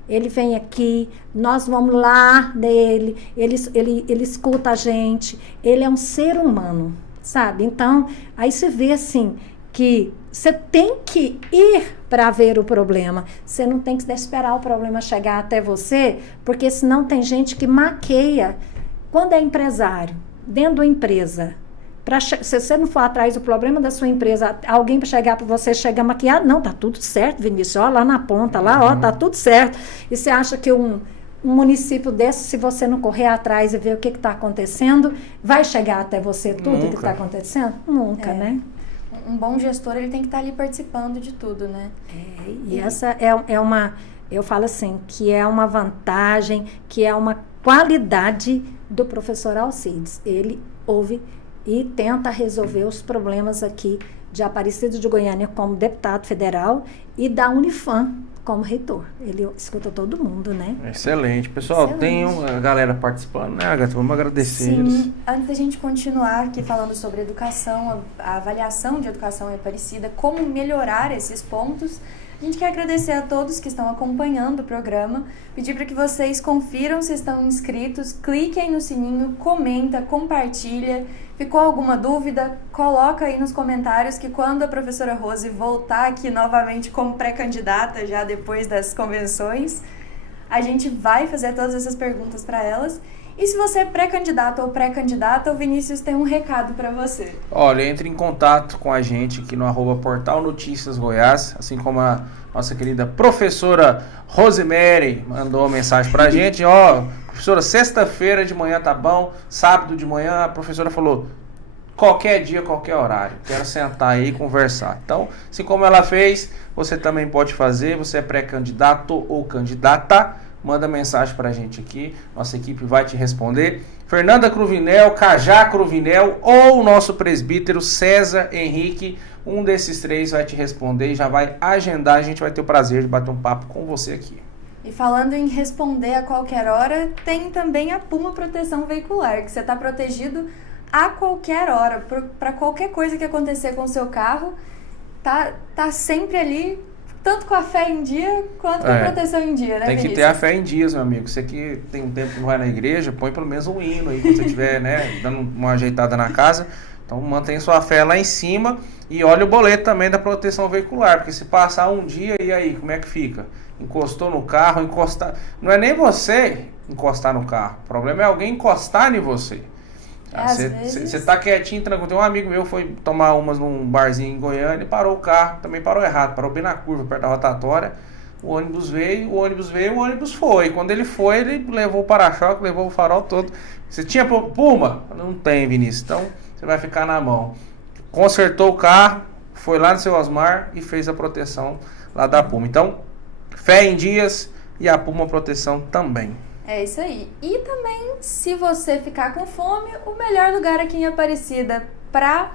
ele vem aqui, nós vamos lá nele, ele escuta a gente, ele é um ser humano, sabe? Então, aí você vê assim, que você tem que ir para ver o problema, você não tem que esperar o problema chegar até você, porque senão tem gente que maqueia. Quando é empresário, dentro da empresa, se você não for atrás do problema da sua empresa, alguém para chegar para você, chega maquiado, não, tá tudo certo, Vinícius, ó, lá na ponta, lá, ó, tá tudo certo. E você acha que um município desse, se você não correr atrás e ver o que está acontecendo, vai chegar até você tudo que está acontecendo? Nunca, né? Um bom gestor, ele tem que estar ali participando de tudo, né? E essa é uma, eu falo assim, que é uma vantagem, que é uma qualidade do professor Alcides. Ele ouve e tenta resolver os problemas aqui de Aparecida de Goiânia como deputado federal e da Unifam como reitor. Ele escuta todo mundo, né? Excelente. Pessoal, tem uma galera participando, né, Agatha? Vamos agradecer eles. Sim. Antes da gente continuar aqui falando sobre educação, a avaliação de educação em Aparecida, como melhorar esses pontos, a gente quer agradecer a todos que estão acompanhando o programa, pedir para que vocês confiram se estão inscritos, cliquem no sininho, comenta, compartilha. Ficou alguma dúvida? Coloca aí nos comentários que quando a professora Rose voltar aqui novamente como pré-candidata, já depois das convenções, a gente vai fazer todas essas perguntas para elas. E se você é pré-candidato ou pré-candidata, o Vinícius tem um recado para você. Olha, entre em contato com a gente aqui no @Portal Notícias Goiás, assim como a nossa querida professora Rosemary mandou uma mensagem pra gente. Ó, professora, sexta-feira de manhã tá bom, sábado de manhã a professora falou, qualquer dia, qualquer horário, quero sentar aí e conversar. Então, assim como ela fez, você também pode fazer, você é pré-candidato ou candidata, manda mensagem pra gente aqui, nossa equipe vai te responder. Fernanda Cruvinel, Cajá Cruvinel ou o nosso presbítero César Henrique, um desses três vai te responder e já vai agendar, a gente vai ter o prazer de bater um papo com você aqui. E falando em responder a qualquer hora, tem também a Puma Proteção Veicular, que você está protegido a qualquer hora, para qualquer coisa que acontecer com o seu carro, tá sempre ali, tanto com a fé em dia, quanto com a proteção em dia, né, Tem que Vinícius? ter a fé em dias, meu amigo. Você que tem um tempo que não vai na igreja, põe pelo menos um hino aí, quando você estiver, né, dando uma ajeitada na casa. Então mantenha sua fé lá em cima e olha o boleto também da proteção veicular, porque se passar um dia, e aí, como é que fica? Encostou no carro, encostar... Não é nem você encostar no carro, o problema é alguém encostar em você. Você tá quietinho, tranquilo. Tem um amigo meu foi tomar umas num barzinho em Goiânia e parou o carro, também parou errado, parou bem na curva, perto da rotatória. O ônibus veio, o ônibus foi. Quando ele foi, ele levou o para-choque, levou o farol todo. Você tinha Puma? Não tem, Vinícius. Então, você vai ficar na mão. Consertou o carro, foi lá no seu Osmar e fez a proteção lá da Puma. Então, fé em dias e a Puma Proteção também. É isso aí. E também, se você ficar com fome, o melhor lugar aqui em Aparecida para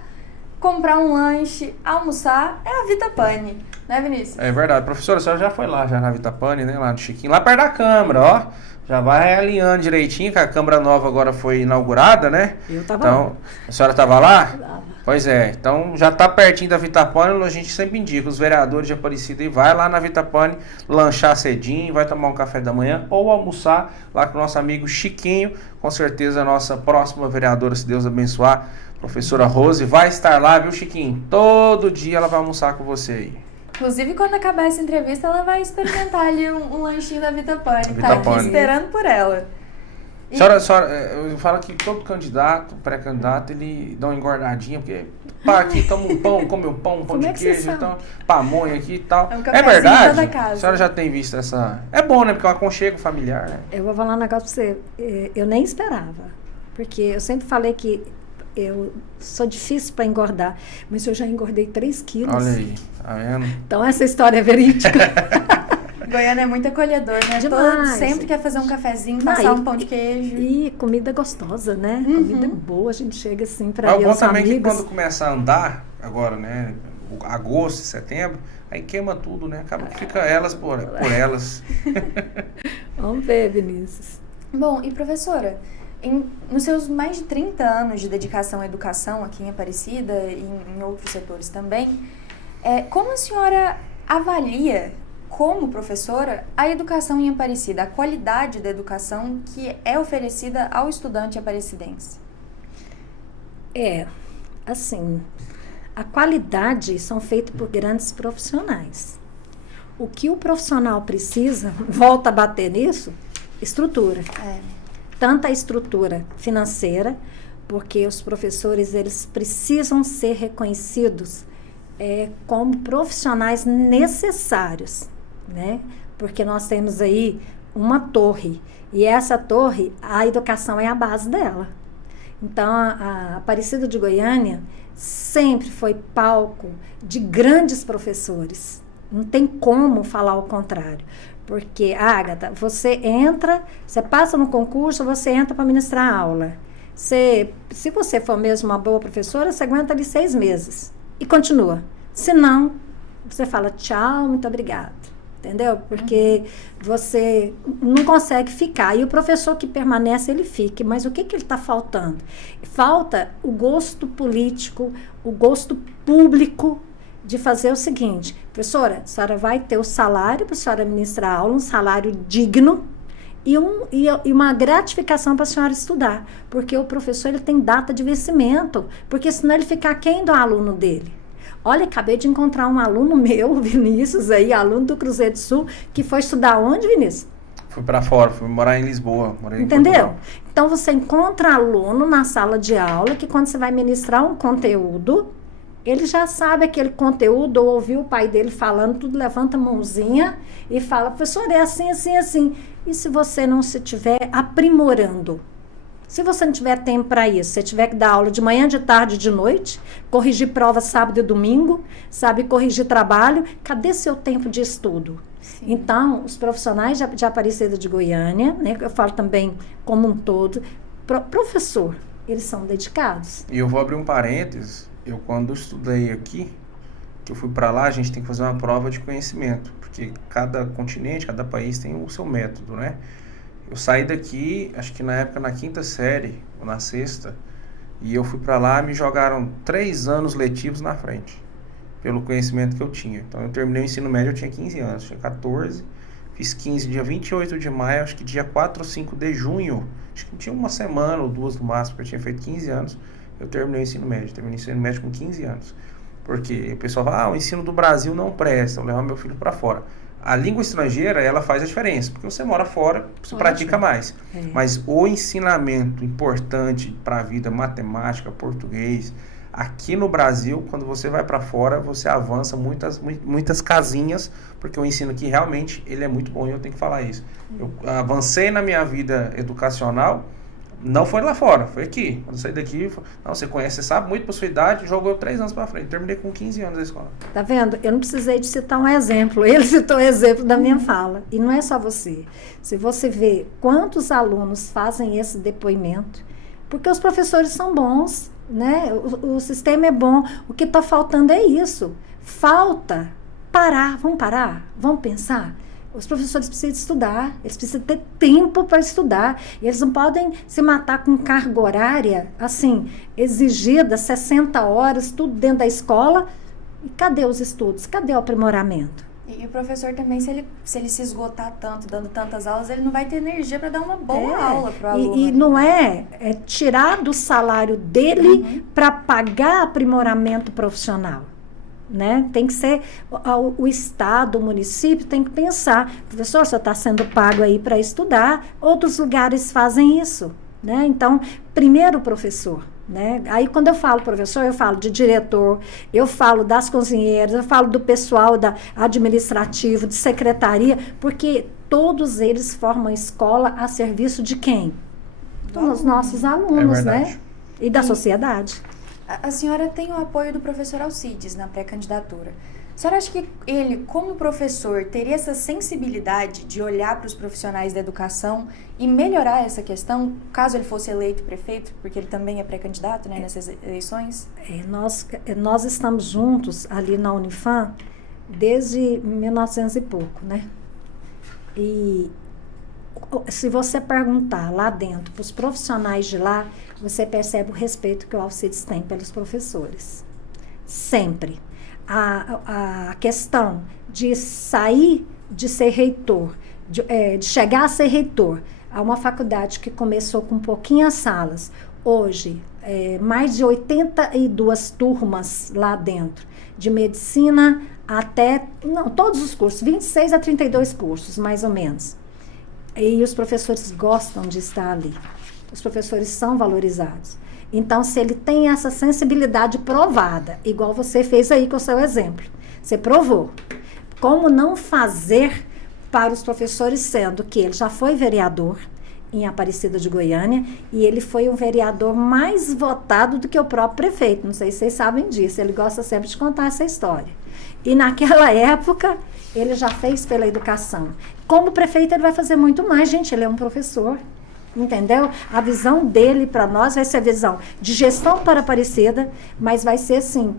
comprar um lanche, almoçar, é a Vitapani. Né, Vinícius? É verdade. Professora, a senhora já foi lá, já na Vitapani, né? Lá no Chiquinho, lá perto da Câmara, ó. Já vai alinhando direitinho, que a Câmara Nova agora foi inaugurada, né? Eu tava lá. A senhora estava lá? Tava. Pois é. Então, já tá pertinho da Vitapani, a gente sempre indica os vereadores de Aparecida e vai lá na Vitapani lanchar cedinho, vai tomar um café da manhã ou almoçar lá com o nosso amigo Chiquinho. Com certeza a nossa próxima vereadora, se Deus abençoar, professora Rose, vai estar lá, viu, Chiquinho? Todo dia ela vai almoçar com você aí. Inclusive, quando acabar essa entrevista, ela vai experimentar ali um lanchinho da Vitapani. Tá Vitapani. aqui esperando por ela. E... Senhora, eu falo que todo candidato, pré-candidato, ele dá uma engordadinha, porque pá, aqui toma um pão, come um pão Como de é que você queijo, sabe? então, pamonha aqui e tal. É um É cafezinho verdade? da casa. A senhora já tem visto essa... É bom, né? Porque é um aconchego familiar, né? Eu vou falar um negócio pra você. Eu nem esperava. Porque eu sempre falei que eu sou difícil para engordar. Mas eu já engordei 3 quilos. Olha aí, tá vendo? Então essa história é verídica. Goiânia é muito acolhedor, né? Demais. Todo sempre quer fazer um cafezinho, Não, passar um pão de queijo. E comida gostosa, né? Comida boa, a gente chega assim para Mas o ver bom os também é que amigos. quando começa a andar, agora, né? Agosto, setembro, aí queima tudo, né? Acaba que fica elas por elas. Vamos ver, Vinícius. Bom, e professora, nos seus mais de 30 anos de dedicação à educação aqui em Aparecida e em outros setores também, como a senhora avalia como professora, a educação em Aparecida, a qualidade da educação que é oferecida ao estudante aparecidense? Assim, a qualidade são feitas por grandes profissionais. O que o profissional precisa, volta a bater nisso, estrutura. Tanto a estrutura financeira, porque os professores eles precisam ser reconhecidos como profissionais necessários, né? Porque nós temos aí uma torre, e essa torre, a educação é a base dela. Então, a Aparecida de Goiânia sempre foi palco de grandes professores. Não tem como falar o contrário. Porque, Ágata, você passa no concurso, você entra para ministrar aula. Se você for mesmo uma boa professora, você aguenta ali 6 meses. E continua. Se não, você fala tchau, muito obrigado. Entendeu? Porque você não consegue ficar. E o professor que permanece, ele fica. Mas o que ele está faltando? Falta o gosto político, o gosto público de fazer o seguinte: professora, a senhora vai ter o salário para a senhora ministrar aula, um salário digno e uma gratificação para a senhora estudar. Porque o professor ele tem data de vencimento, porque senão ele fica aquém do aluno dele. Olha, acabei de encontrar um aluno meu, Vinícius, aí, aluno do Cruzeiro do Sul, que foi estudar onde, Vinícius? Fui para fora, fui morar em Lisboa. Entendeu? Então, você encontra aluno na sala de aula que quando você vai ministrar um conteúdo, ele já sabe aquele conteúdo, ou ouviu o pai dele falando, tudo levanta a mãozinha e fala, professor, é assim, assim, assim. E se você não se estiver aprimorando? Se você não tiver tempo para isso, você tiver que dar aula de manhã, de tarde, de noite, corrigir prova sábado e domingo, sabe, corrigir trabalho, cadê seu tempo de estudo? Sim. Então, os profissionais de Aparecida de Goiânia, né, eu falo também como um todo, professor, eles são dedicados. E eu vou abrir um parênteses, eu quando estudei aqui, que eu fui para lá, a gente tem que fazer uma prova de conhecimento, porque cada continente, cada país tem o seu método, né? Eu saí daqui, acho que na época na 5ª série, ou na 6ª, e eu fui para lá, me jogaram 3 anos letivos na frente, pelo conhecimento que eu tinha. Então eu terminei o ensino médio, eu tinha 15 anos, tinha 14, fiz 15 dia 28 de maio, acho que dia 4 ou 5 de junho, acho que tinha uma semana ou 2 no máximo, porque eu tinha feito 15 anos, eu terminei o ensino médio. Terminei o ensino médio com 15 anos. Porque o pessoal fala, o ensino do Brasil não presta, eu vou levar meu filho para fora. A língua estrangeira, ela faz a diferença, porque você mora fora, você pratica mais. Mas o ensinamento importante para a vida, matemática, português, aqui no Brasil, quando você vai para fora, você avança muitas casinhas, porque o ensino aqui realmente ele é muito bom e eu tenho que falar isso. Eu avancei na minha vida educacional, não foi lá fora, foi aqui. Quando eu saí daqui, não, você conhece, você sabe muito para sua idade, jogou 3 anos para frente. Terminei com 15 anos da escola. Tá vendo? Eu não precisei de citar um exemplo. Ele citou o exemplo da minha fala. E não é só você. Se você vê quantos alunos fazem esse depoimento, porque os professores são bons, né? O sistema é bom. O que está faltando é isso. Falta parar. Vamos pensar. Os professores precisam estudar, eles precisam ter tempo para estudar. E eles não podem se matar com carga horária, assim, exigida, 60 horas, tudo dentro da escola. E cadê os estudos? Cadê o aprimoramento? E o professor também, se ele se esgotar tanto, dando tantas aulas, ele não vai ter energia para dar uma boa aula para o aluno. E não é tirar do salário dele para pagar aprimoramento profissional. Né? Tem que ser o Estado, o município tem que pensar, professor, você está sendo pago aí para estudar, outros lugares fazem isso, né? Então, primeiro o professor, né? Aí quando eu falo professor, eu falo de diretor, eu falo das cozinheiras, eu falo do pessoal da administrativo, de secretaria, porque todos eles formam escola a serviço de quem? Dos nossos alunos, né? E da sociedade. A senhora tem o apoio do professor Alcides na pré-candidatura. A senhora acha que ele, como professor, teria essa sensibilidade de olhar para os profissionais da educação e melhorar essa questão, caso ele fosse eleito prefeito, porque ele também é pré-candidato, né, nessas eleições? Nós estamos juntos ali na Unifam desde 1900 e pouco, né? E se você perguntar lá dentro para os profissionais de lá, você percebe o respeito que o Alcides tem pelos professores. Sempre. A questão de sair de ser reitor, de chegar a ser reitor, a uma faculdade que começou com pouquinhas salas, hoje, mais de 82 turmas lá dentro, de medicina até, não, todos os cursos, 26 a 32 cursos, mais ou menos. E os professores gostam de estar ali. Os professores são valorizados. Então, se ele tem essa sensibilidade provada, igual você fez aí com o seu exemplo, você provou. Como não fazer para os professores, sendo que ele já foi vereador em Aparecida de Goiânia e ele foi o vereador mais votado do que o próprio prefeito. Não sei se vocês sabem disso, ele gosta sempre de contar essa história. E naquela época, ele já fez pela educação. Como prefeito, ele vai fazer muito mais, gente, ele é um professor. Entendeu? A visão dele para nós vai ser a visão de gestão para Aparecida, mas vai ser assim,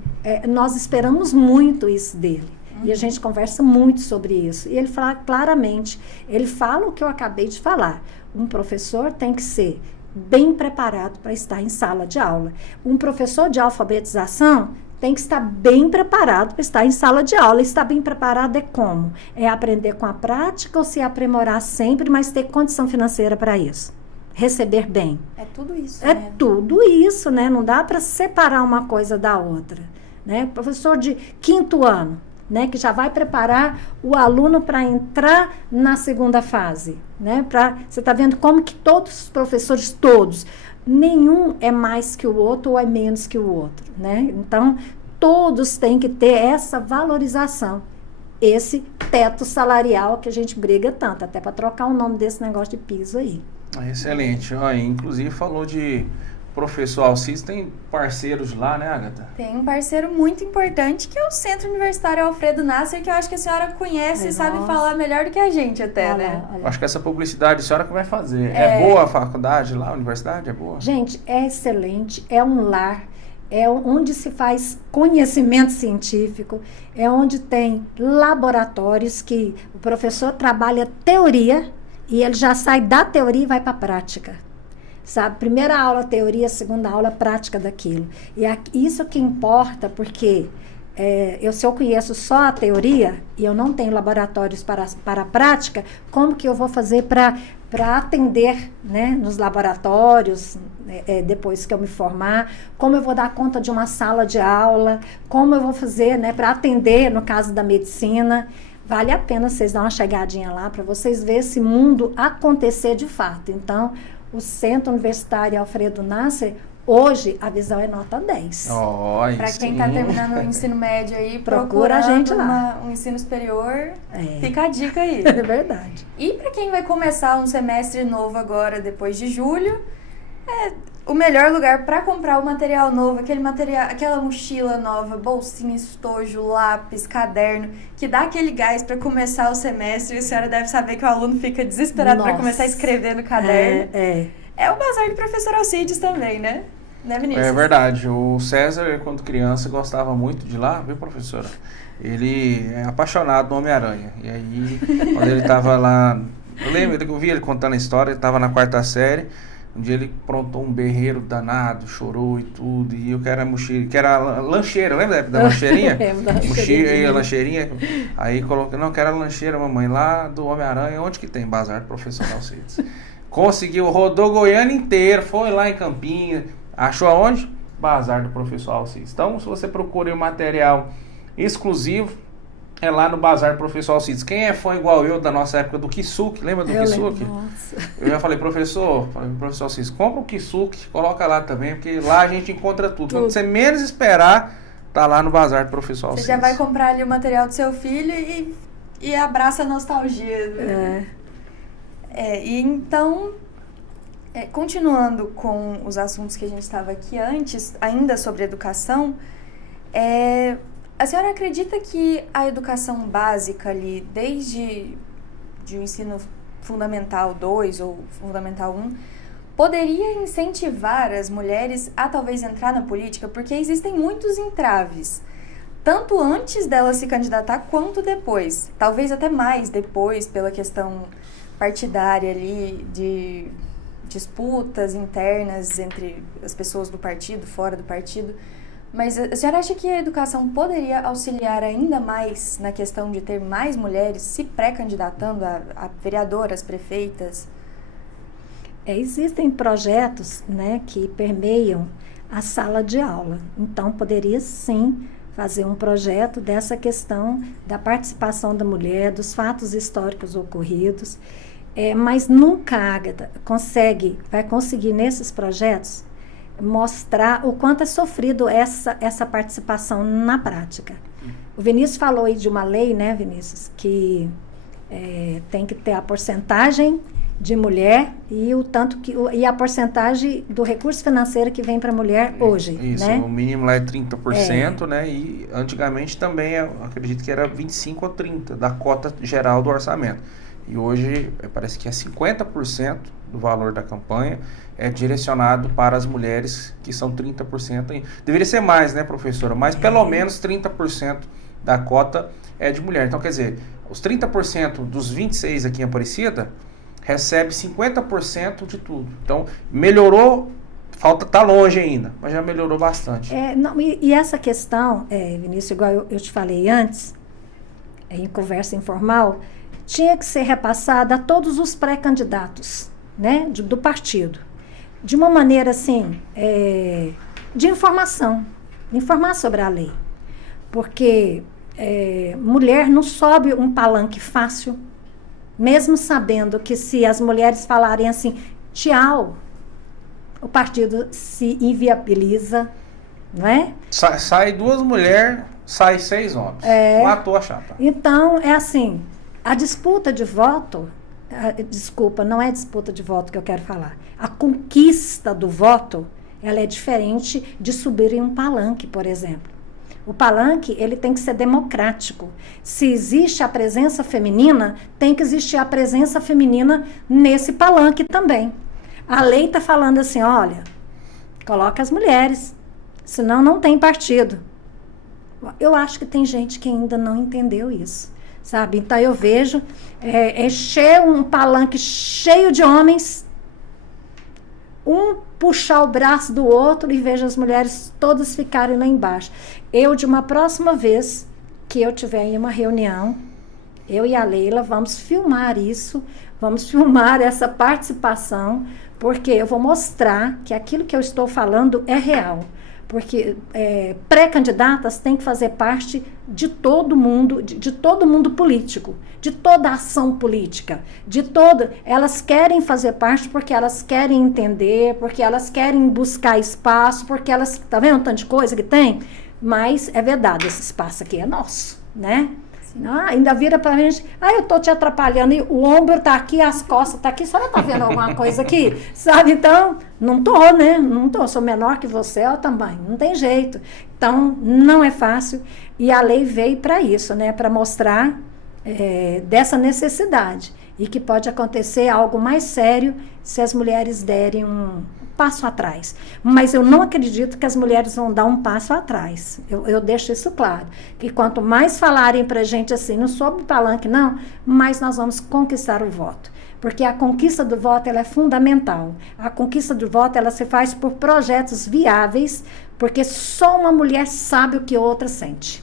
nós esperamos muito isso dele. E a gente conversa muito sobre isso. E ele fala claramente, ele fala o que eu acabei de falar. Um professor tem que ser bem preparado para estar em sala de aula. Um professor de alfabetização tem que estar bem preparado para estar em sala de aula. Estar bem preparado é como? É aprender com a prática ou se aprimorar sempre, mas ter condição financeira para isso. Receber bem. É tudo isso, É né? tudo isso, né? Não dá para separar uma coisa da outra, né? Professor de 5º ano, né? Que já vai preparar o aluno para entrar na segunda fase, né? Você está vendo como que todos os professores, todos, nenhum é mais que o outro ou é menos que o outro, né? Então, todos têm que ter essa valorização, esse teto salarial que a gente briga tanto, até para trocar o nome desse negócio de piso aí. Excelente. Inclusive falou de professor Alcides, tem parceiros lá, né, Agatha? Tem um parceiro muito importante que é o Centro Universitário Alfredo Nasser, que eu acho que a senhora conhece e sabe falar melhor do que a gente até, né? Acho que essa publicidade a senhora que vai fazer. É boa a faculdade lá, a universidade é boa? Gente, é excelente, é um lar, é onde se faz conhecimento científico, é onde tem laboratórios que o professor trabalha teoria e ele já sai da teoria e vai para a prática. Sabe? Primeira aula teoria, segunda aula prática daquilo. E isso que importa, porque se eu conheço só a teoria e eu não tenho laboratórios para a prática, como que eu vou fazer para atender, né, nos laboratórios, depois que eu me formar? Como eu vou dar conta de uma sala de aula? Como eu vou fazer, né, para atender, no caso da medicina? Vale a pena vocês dar uma chegadinha lá para vocês verem esse mundo acontecer de fato. Então, o Centro Universitário Alfredo Nasser, hoje a visão é nota 10. Para quem está terminando o ensino médio aí, procura a gente lá. Um ensino superior, fica a dica aí. É verdade. E para quem vai começar um semestre novo agora, depois de julho, o melhor lugar para comprar o material novo, aquela mochila nova, bolsinha, estojo, lápis, caderno, que dá aquele gás para começar o semestre. E a senhora deve saber que o aluno fica desesperado para começar a escrever no caderno. É o bazar do professor Alcides também, né? Né, Vinícius? É verdade. O César, quando criança, gostava muito de lá, viu, professora? Ele é apaixonado no Homem-Aranha. E aí, quando ele estava lá... Eu lembro que eu vi ele contando a história, ele estava na 4ª série. Um dia ele aprontou um berreiro danado, chorou e tudo, e eu quero a mochila, que era a lancheira, lembra da lancheirinha? Mochila, lancheirinha. Aí coloquei, não, quero a lancheira, mamãe, lá do Homem-Aranha, onde que tem bazar do professor Alcides? Conseguiu, rodou Goiânia inteiro, foi lá em Campinha, achou aonde? Bazar do professor Alcides. Então, se você procura um material exclusivo, é lá no Bazar do Professor Alcides. Quem é fã igual eu da nossa época do Kisuke, lembra do Kisuke? Eu já falei, professor Alcides, compra o Kisuke, coloca lá também, porque lá a gente encontra tudo. Quando você menos esperar, tá lá no Bazar do Professor Alcides. Você já vai comprar ali o material do seu filho e abraça a nostalgia. E então, continuando com os assuntos que a gente estava aqui antes, ainda sobre educação, a senhora acredita que a educação básica ali, desde o ensino fundamental 2 ou fundamental 1, poderia incentivar as mulheres a talvez entrar na política? Porque existem muitos entraves, tanto antes dela se candidatar quanto depois. Talvez até mais depois, pela questão partidária ali, de disputas internas entre as pessoas do partido, fora do partido. Mas a senhora acha que a educação poderia auxiliar ainda mais na questão de ter mais mulheres se pré-candidatando a vereadoras, prefeitas? Existem projetos, né, que permeiam a sala de aula. Então, poderia sim fazer um projeto dessa questão da participação da mulher, dos fatos históricos ocorridos, mas nunca, Ágata, vai conseguir nesses projetos mostrar o quanto é sofrido essa participação na prática. O Vinícius falou aí de uma lei, né, Vinícius, que tem que ter a porcentagem de mulher e e a porcentagem do recurso financeiro que vem para a mulher hoje. Isso, né? O mínimo lá é 30%, né? E antigamente também, eu acredito que era 25 ou 30% da cota geral do orçamento. E hoje parece que é 50% do valor da campanha é direcionado para as mulheres, que são 30%. Deveria ser mais, né, professora? Mas pelo menos 30% da cota é de mulher. Então, quer dizer, os 30% dos 26 aqui em Aparecida recebe 50% de tudo. Então, melhorou, tá longe ainda, mas já melhorou bastante. E essa questão, Vinícius, igual eu te falei antes, em conversa informal, tinha que ser repassada a todos os pré-candidatos, né, do partido. De uma maneira, assim, de informar sobre a lei. Porque mulher não sobe um palanque fácil, mesmo sabendo que se as mulheres falarem assim, tchau, o partido se inviabiliza, não é? Sai 2 mulheres, sai 6 homens. Matou a chapa. Então, é assim, a disputa de voto, desculpa, não é disputa de voto que eu quero falar. A conquista do voto, ela é diferente de subir em um palanque, por exemplo. O palanque, ele tem que ser democrático. Se existe a presença feminina, tem que existir a presença feminina nesse palanque também. A lei está falando assim, olha, coloca as mulheres, senão não tem partido. Eu acho que tem gente que ainda não entendeu isso, sabe? Então eu vejo um palanque cheio de homens, um puxar o braço do outro e vejo as mulheres todas ficarem lá embaixo. De uma próxima vez que eu tiver em uma reunião, eu e a Leila vamos filmar isso, vamos filmar essa participação, porque eu vou mostrar que aquilo que eu estou falando é real. Porque pré-candidatas têm que fazer parte de todo mundo, de todo mundo político, de toda a ação política, elas querem fazer parte porque elas querem entender, porque elas querem buscar espaço, porque elas, tá vendo um tanto de coisa que tem? Mas é verdade, esse espaço aqui é nosso, né? Ainda vira pra gente, eu tô te atrapalhando, e o ombro tá aqui, as costas tá aqui, a senhora tá vendo alguma coisa aqui? Sabe, então, não tô, né? Não tô, sou menor que você, ó, também, não tem jeito. Então, não é fácil, e a lei veio para isso, né? Para mostrar dessa necessidade, e que pode acontecer algo mais sério se as mulheres derem um passo atrás. Mas eu não acredito que as mulheres vão dar um passo atrás. Eu deixo isso claro. Que quanto mais falarem pra gente assim, não sobe o palanque não, mais nós vamos conquistar o voto. Porque a conquista do voto, ela é fundamental. A conquista do voto, ela se faz por projetos viáveis, porque só uma mulher sabe o que outra sente.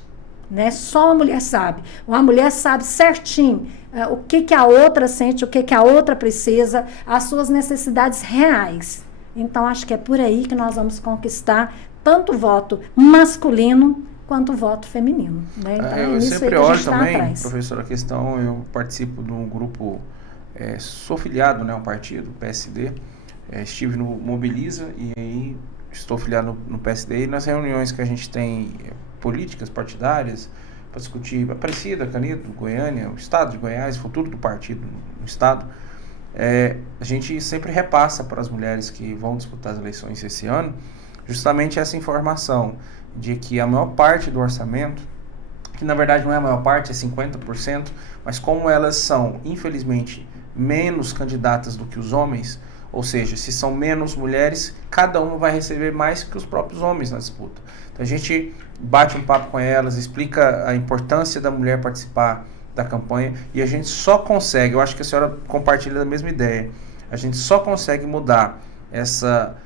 Né? Só uma mulher sabe. Uma mulher sabe certinho o que a outra sente, o que a outra precisa, as suas necessidades reais. Então, acho que é por aí que nós vamos conquistar tanto o voto masculino quanto o voto feminino. Né? Então, eu sempre olho também, professora, a questão, eu participo de um grupo, sou filiado, né, a um partido, PSD, estive no Mobiliza e aí estou filiado no PSD, e nas reuniões que a gente tem políticas partidárias, para discutir Aparecida, Canedo, Goiânia, o estado de Goiás, o futuro do partido no estado, a gente sempre repassa para as mulheres que vão disputar as eleições esse ano, justamente essa informação de que a maior parte do orçamento, que na verdade não é a maior parte, é 50%, mas como elas são, infelizmente, menos candidatas do que os homens, ou seja, se são menos mulheres, cada uma vai receber mais que os próprios homens na disputa. Então a gente bate um papo com elas, explica a importância da mulher participar da campanha, e a gente só consegue, eu acho que a senhora compartilha da mesma ideia, a gente só consegue mudar essa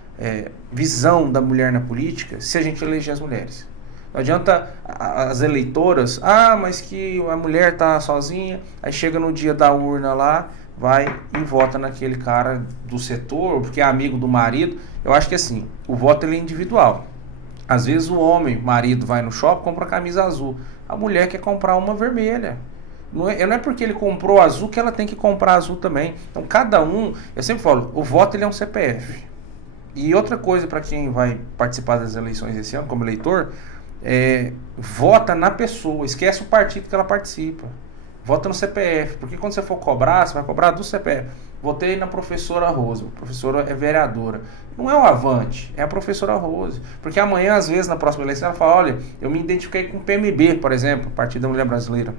visão da mulher na política se a gente eleger as mulheres. Não adianta as eleitoras, mas que a mulher tá sozinha, aí chega no dia da urna lá, vai e vota naquele cara do setor, porque é amigo do marido. Eu acho que assim, o voto ele é individual. Às vezes o homem, marido, vai no shopping, compra a camisa azul. A mulher quer comprar uma vermelha. Não é porque ele comprou azul que ela tem que comprar azul também. Então cada um, eu sempre falo, o voto ele é um CPF. E outra coisa para quem vai participar das eleições esse ano como eleitor, vota na pessoa, esquece o partido que ela participa. Vota no CPF, porque quando você for cobrar, você vai cobrar do CPF. Votei na professora Rose, a professora é vereadora. Não é o Avante, é a professora Rose. Porque amanhã, às vezes, na próxima eleição, ela fala, olha, eu me identifiquei com o PMB, por exemplo, Partido da Mulher Brasileira.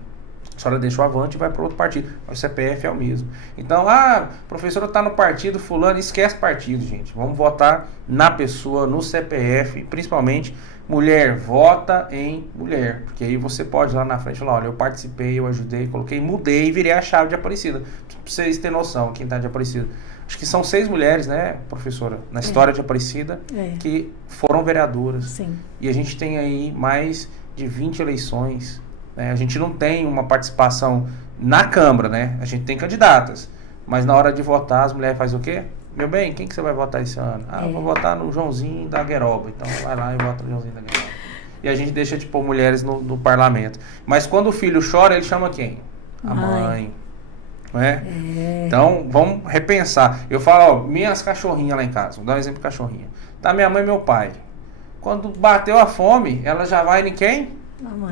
A senhora deixa o Avante e vai para outro partido. O CPF é o mesmo. Então, a professora está no partido fulano, esquece partido, gente. Vamos votar na pessoa, no CPF, principalmente mulher, vota em mulher. Porque aí você pode ir lá na frente falar, olha, eu participei, eu ajudei, coloquei, mudei e virei a chave de Aparecida. Pra vocês terem noção, quem está de Aparecida. Acho que são 6 mulheres, né, professora, na história de Aparecida, que foram vereadoras. Sim. E a gente tem aí mais de 20 eleições. A gente não tem uma participação na Câmara, né? A gente tem candidatas. Mas na hora de votar, as mulheres fazem o quê? Meu bem, quem que você vai votar esse ano? Eu vou votar no Joãozinho da Gueroba. Então vai lá e vota no Joãozinho da Gueroba. E a gente deixa de pôr mulheres no parlamento. Mas quando o filho chora, ele chama quem? A mãe. Não é? Então, vamos repensar. Eu falo, minhas cachorrinhas lá em casa. Vou dar um exemplo de cachorrinha. Tá minha mãe e meu pai. Quando bateu a fome, ela já vai em quem?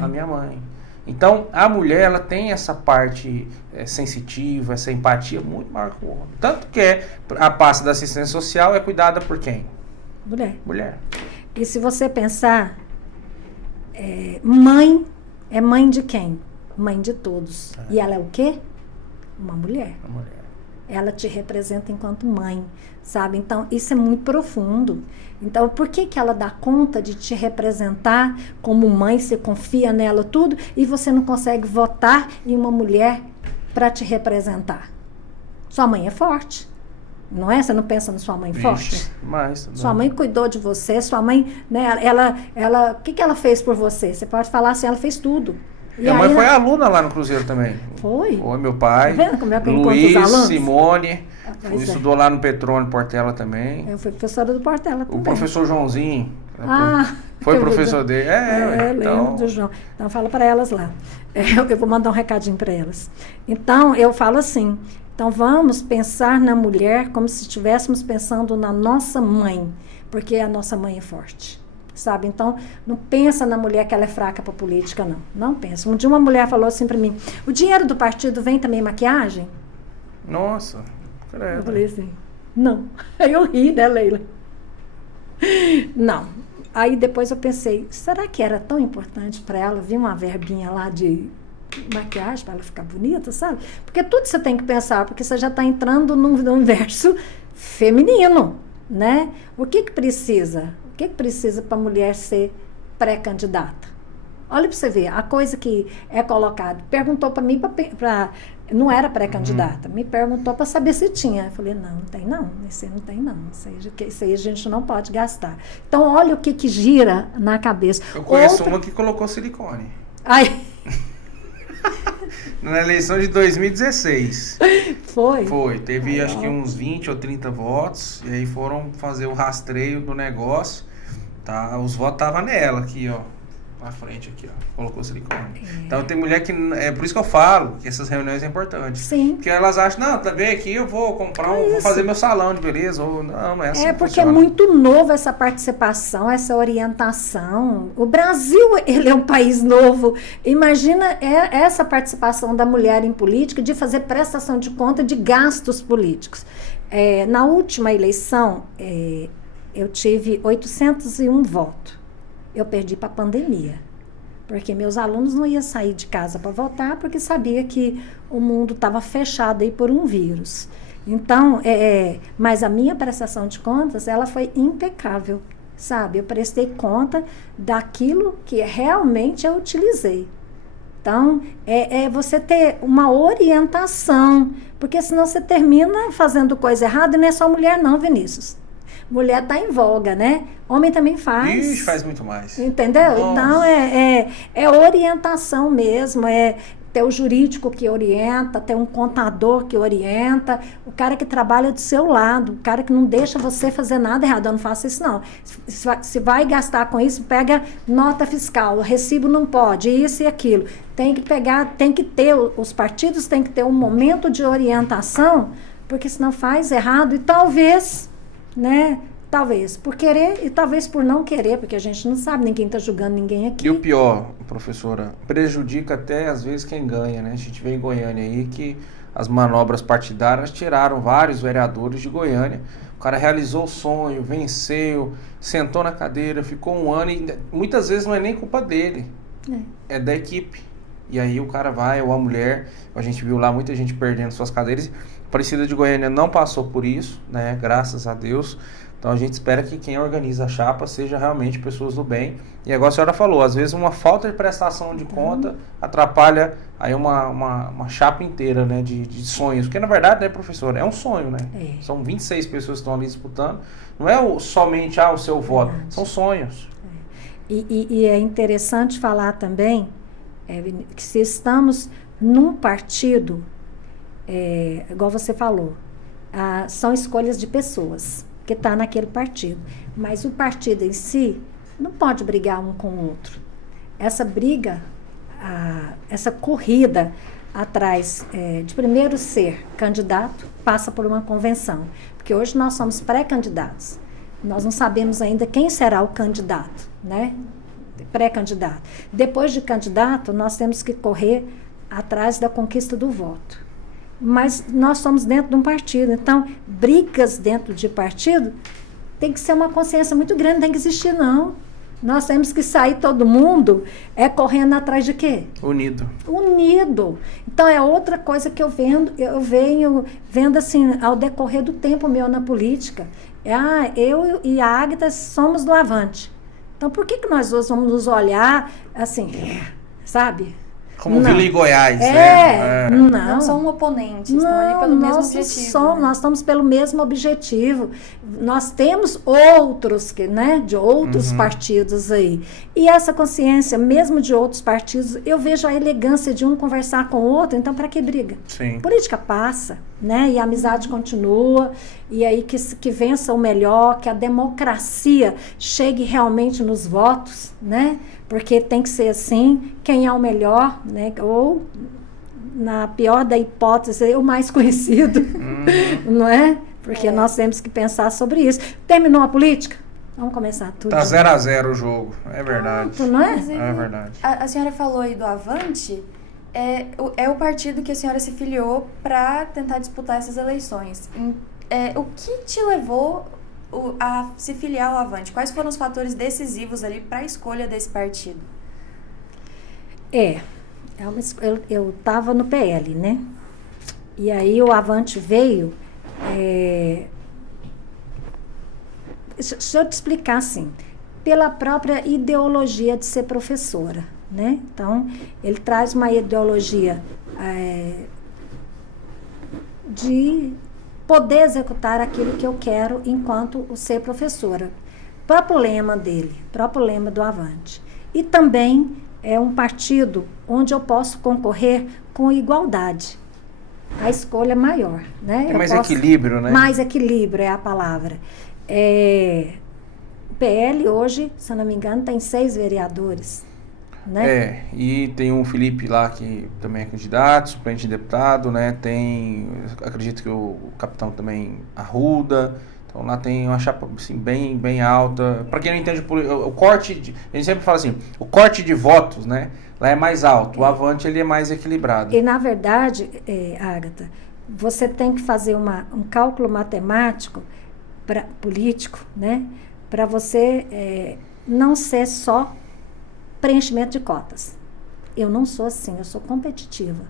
A minha mãe. Então, a mulher, ela tem essa parte sensitiva, essa empatia muito maior que o homem. Tanto que a pasta da assistência social é cuidada por quem? Mulher. E se você pensar, mãe é mãe de quem? Mãe de todos. E ela é o quê? Uma mulher. Ela te representa enquanto mãe, sabe? Então, isso é muito profundo. Então, por que ela dá conta de te representar como mãe, você confia nela tudo, e você não consegue votar em uma mulher para te representar? Sua mãe é forte, não é? Você não pensa na sua mãe forte? Mas, sua mãe cuidou de você, sua mãe, né? O que ela fez por você? Você pode falar assim, ela fez tudo. Minha mãe foi aluna lá no Cruzeiro também. Foi? Foi, meu pai. Tá vendo como é que Luiz, Simone. Estudou lá no Petrônio Portela também. Eu fui professora do Portela também. O professor Joãozinho. Foi professor dele. Então... lembro do João. Então fala para elas lá. Eu vou mandar um recadinho para elas. Então eu falo assim, então vamos pensar na mulher como se estivéssemos pensando na nossa mãe, porque a nossa mãe é forte. Sabe? Então, não pensa na mulher que ela é fraca para política, não. Não pensa. Um dia uma mulher falou assim para mim, o dinheiro do partido vem também maquiagem? Nossa, credo. Eu falei assim, não. Aí eu ri, né, Leila? Não. Aí depois eu pensei, será que era tão importante para ela vir uma verbinha lá de maquiagem para ela ficar bonita, sabe? Porque tudo você tem que pensar, porque você já está entrando no universo feminino, né? O que precisa? O que precisa para a mulher ser pré-candidata? Olha para você ver, a coisa que é colocada. Perguntou para mim, não era pré-candidata, me perguntou para saber se tinha. Eu falei, não tem não, esse aí não tem não, isso aí a gente não pode gastar. Então, olha o que gira na cabeça. Eu conheço uma que colocou silicone. Ai. Na eleição de 2016. Foi? Teve acho que uns 20 ou 30 votos, e aí foram fazer o rastreio do negócio, tá? Os votos estavam nela aqui, ó, na frente aqui, ó, colocou silicone. Então tem mulher que, é por isso que eu falo que essas reuniões é importante. Sim. Porque elas acham, não, tá bem aqui, eu vou comprar, vou fazer meu salão de beleza, ou não é assim. É porque funciona. É muito novo essa participação, essa orientação. O Brasil, ele é um país novo. Imagina essa participação da mulher em política, de fazer prestação de conta de gastos políticos. Na última eleição, eu tive 801 votos. Eu perdi para a pandemia, porque meus alunos não iam sair de casa para votar, porque sabia que o mundo estava fechado aí por um vírus. Então, mas a minha prestação de contas, ela foi impecável, sabe? Eu prestei conta daquilo que realmente eu utilizei. Então, você ter uma orientação, porque senão você termina fazendo coisa errada, e não é só mulher não, Vinícius. mulher tá em voga, né? Homem também faz. Ixi, faz muito mais. Entendeu? Nossa. Então, é orientação mesmo, ter o jurídico que orienta, ter um contador que orienta, o cara que trabalha do seu lado, o cara que não deixa você fazer nada errado. Eu não faço isso, não. Se vai gastar com isso, pega nota fiscal, o recibo não pode, isso e aquilo. Tem que pegar, tem que ter, os partidos têm que ter um momento de orientação, porque senão faz errado e talvez, né? Talvez por querer e talvez por não querer, porque a gente não sabe, ninguém está julgando ninguém aqui. E o pior, professora, prejudica até às vezes quem ganha, né? A gente vê em Goiânia aí que as manobras partidárias tiraram vários vereadores de Goiânia. O cara realizou o sonho, venceu, sentou na cadeira, ficou um ano e muitas vezes não é nem culpa dele, é da equipe. E aí o cara vai, ou a mulher, a gente viu lá muita gente perdendo suas cadeiras. A Aparecida de Goiânia não passou por isso, né? Graças a Deus. Então a gente espera que quem organiza a chapa seja realmente pessoas do bem. E agora a senhora falou, às vezes uma falta de prestação de conta atrapalha aí uma chapa inteira, né, de sonhos. Porque na verdade, né, professor, é um sonho, né? São 26 pessoas que estão ali disputando. Não é somente o seu voto, são sonhos. E é interessante falar também que se estamos num partido, igual você falou, são escolhas de pessoas que está naquele partido. Mas o partido em si não pode brigar um com o outro. Essa briga, essa corrida atrás de primeiro ser candidato, passa por uma convenção. Porque hoje nós somos pré-candidatos. Nós não sabemos ainda quem será o candidato, né? Pré-candidato. Depois de candidato, nós temos que correr atrás da conquista do voto. Mas nós somos dentro de um partido, então brigas dentro de partido tem que ser uma consciência muito grande, não tem que existir não. Nós temos que sair todo mundo correndo atrás de quê? Unido. Então é outra coisa que eu venho vendo assim ao decorrer do tempo meu na política. Eu e a Águida somos do Avante. Então por que nós dois vamos nos olhar assim, sabe? Como Vila e Goiás, Não são oponentes, estão ali pelo mesmo objetivo. Nós estamos pelo mesmo objetivo. Nós temos outros, de outros partidos aí. E essa consciência, mesmo de outros partidos, eu vejo a elegância de um conversar com o outro, então para que briga? Sim. Política passa, né? E a amizade continua, e aí que vença o melhor, que a democracia chegue realmente nos votos, né? Porque tem que ser assim, quem é o melhor, né? Ou, na pior da hipótese, o mais conhecido, não é? Porque nós temos que pensar sobre isso. Terminou a política? Vamos começar tudo. Tá 0-0 o jogo, é verdade. Pronto, não é? É verdade. A senhora falou aí do Avante, é o partido que a senhora se filiou para tentar disputar essas eleições. O que te levou a se filiar ao Avante? Quais foram os fatores decisivos ali para a escolha desse partido? Eu estava no PL, né? E aí o Avante veio... Deixa eu te explicar assim. Pela própria ideologia de ser professora, né? Então, ele traz uma ideologia de poder executar aquilo que eu quero enquanto o ser professora. Próprio lema dele, próprio lema do Avante. E também é um partido onde eu posso concorrer com igualdade. A escolha é maior, né? Tem mais equilíbrio, né? Mais equilíbrio é a palavra. O PL hoje, se eu não me engano, tem 6 vereadores. Né? E tem um Felipe lá que também é candidato, suplente de deputado, né? Acredito que o capitão também Arruda. Então lá tem uma chapa assim, bem alta. Para quem não entende, o corte, a gente sempre fala assim, o corte de votos, né? Lá é mais alto, o Avante ele é mais equilibrado. E na verdade, Ágata, você tem que fazer um cálculo matemático político, né? Para você não ser só preenchimento de cotas. Eu não sou assim, eu sou competitiva.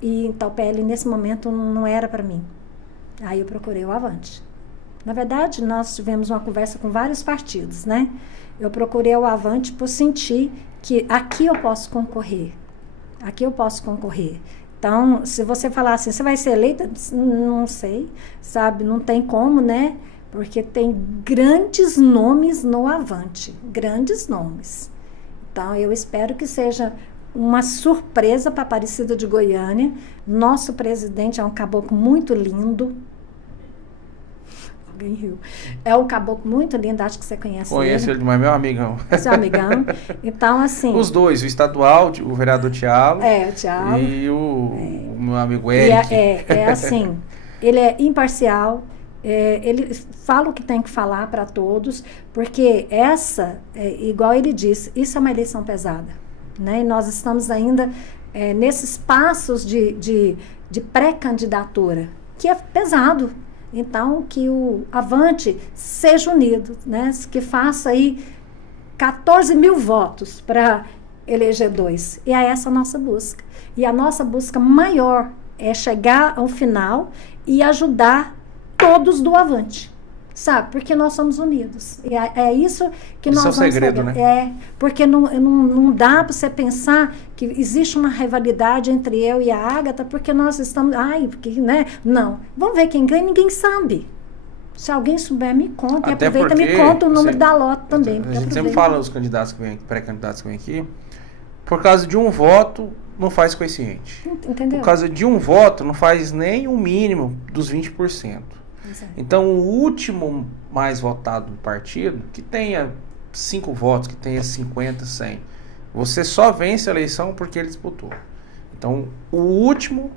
E então o PL nesse momento não era para mim. Aí eu procurei o Avante. Na verdade, nós tivemos uma conversa com vários partidos, né? Eu procurei o Avante por sentir que aqui eu posso concorrer. Aqui eu posso concorrer. Então, se você falar assim, você vai ser eleita? Não sei, sabe? Não tem como, né? porque tem grandes nomes no Avante, grandes nomes. Então, eu espero que seja uma surpresa para Aparecida de Goiânia. Nosso presidente é um caboclo muito lindo. Alguém riu. É um caboclo muito lindo, acho que você conhece ele. Conheço ele, mas meu amigão. Seu amigão. Então, assim... Os dois, o estadual, o vereador Thiago. O Thiago. E o meu amigo Eric. É assim, ele é imparcial, ele fala o que tem que falar para todos, porque igual ele disse, isso é uma eleição pesada, né? E nós estamos ainda nesses passos de pré-candidatura, que é pesado. Então, que o Avante seja unido, né? Que faça aí 14 mil votos para eleger 2. E é essa a nossa busca. E a nossa busca maior é chegar ao final e ajudar todos do Avante, sabe? Porque nós somos unidos. E é isso que nós vamos fazer. Isso é o segredo, né? Porque não dá para você pensar que existe uma rivalidade entre eu e a Ágata, porque nós estamos... né? Não. Vamos ver quem ganha, ninguém sabe. Se alguém souber, me conta. Até e aproveita e me conta o número da lote também. A gente sempre fala os candidatos que vêm, pré-candidatos que vêm aqui, por causa de um voto, não faz coeficiente. Entendeu? Por causa de um voto, não faz nem o mínimo dos 20%. Exato. Então, o último mais votado do partido, que tenha 5 votos, que tenha 50, 100, você só vence a eleição porque ele disputou. Então, o último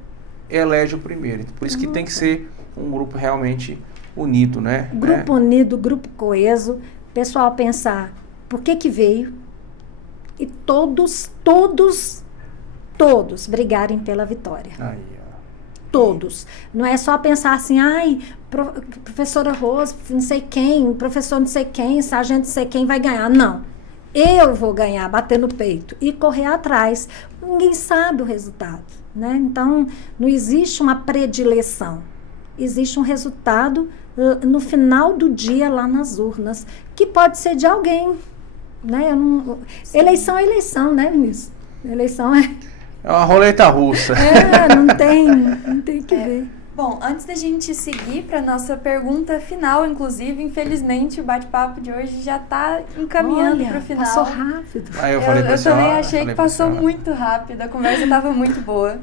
elege o primeiro. Por isso que tem que ser um grupo realmente unido, né? Grupo unido, grupo coeso, pessoal pensar por que veio e todos brigarem pela vitória. Aí, ó. Todos. Não é só pensar assim, professora Rose, não sei quem, professor não sei quem, sargento não sei quem vai ganhar. Não. Eu vou ganhar, bater no peito e correr atrás. Ninguém sabe o resultado, né? Então, não existe uma predileção. Existe um resultado no final do dia lá nas urnas, que pode ser de alguém, né? Eleição é eleição, né, Vinícius? Eleição é uma roleta russa. Não tem que ver. Bom, antes da gente seguir para nossa pergunta final, inclusive, infelizmente o bate-papo de hoje já está encaminhando para o final. Passou rápido. Eu também achei que passou muito rápido, a conversa estava muito boa.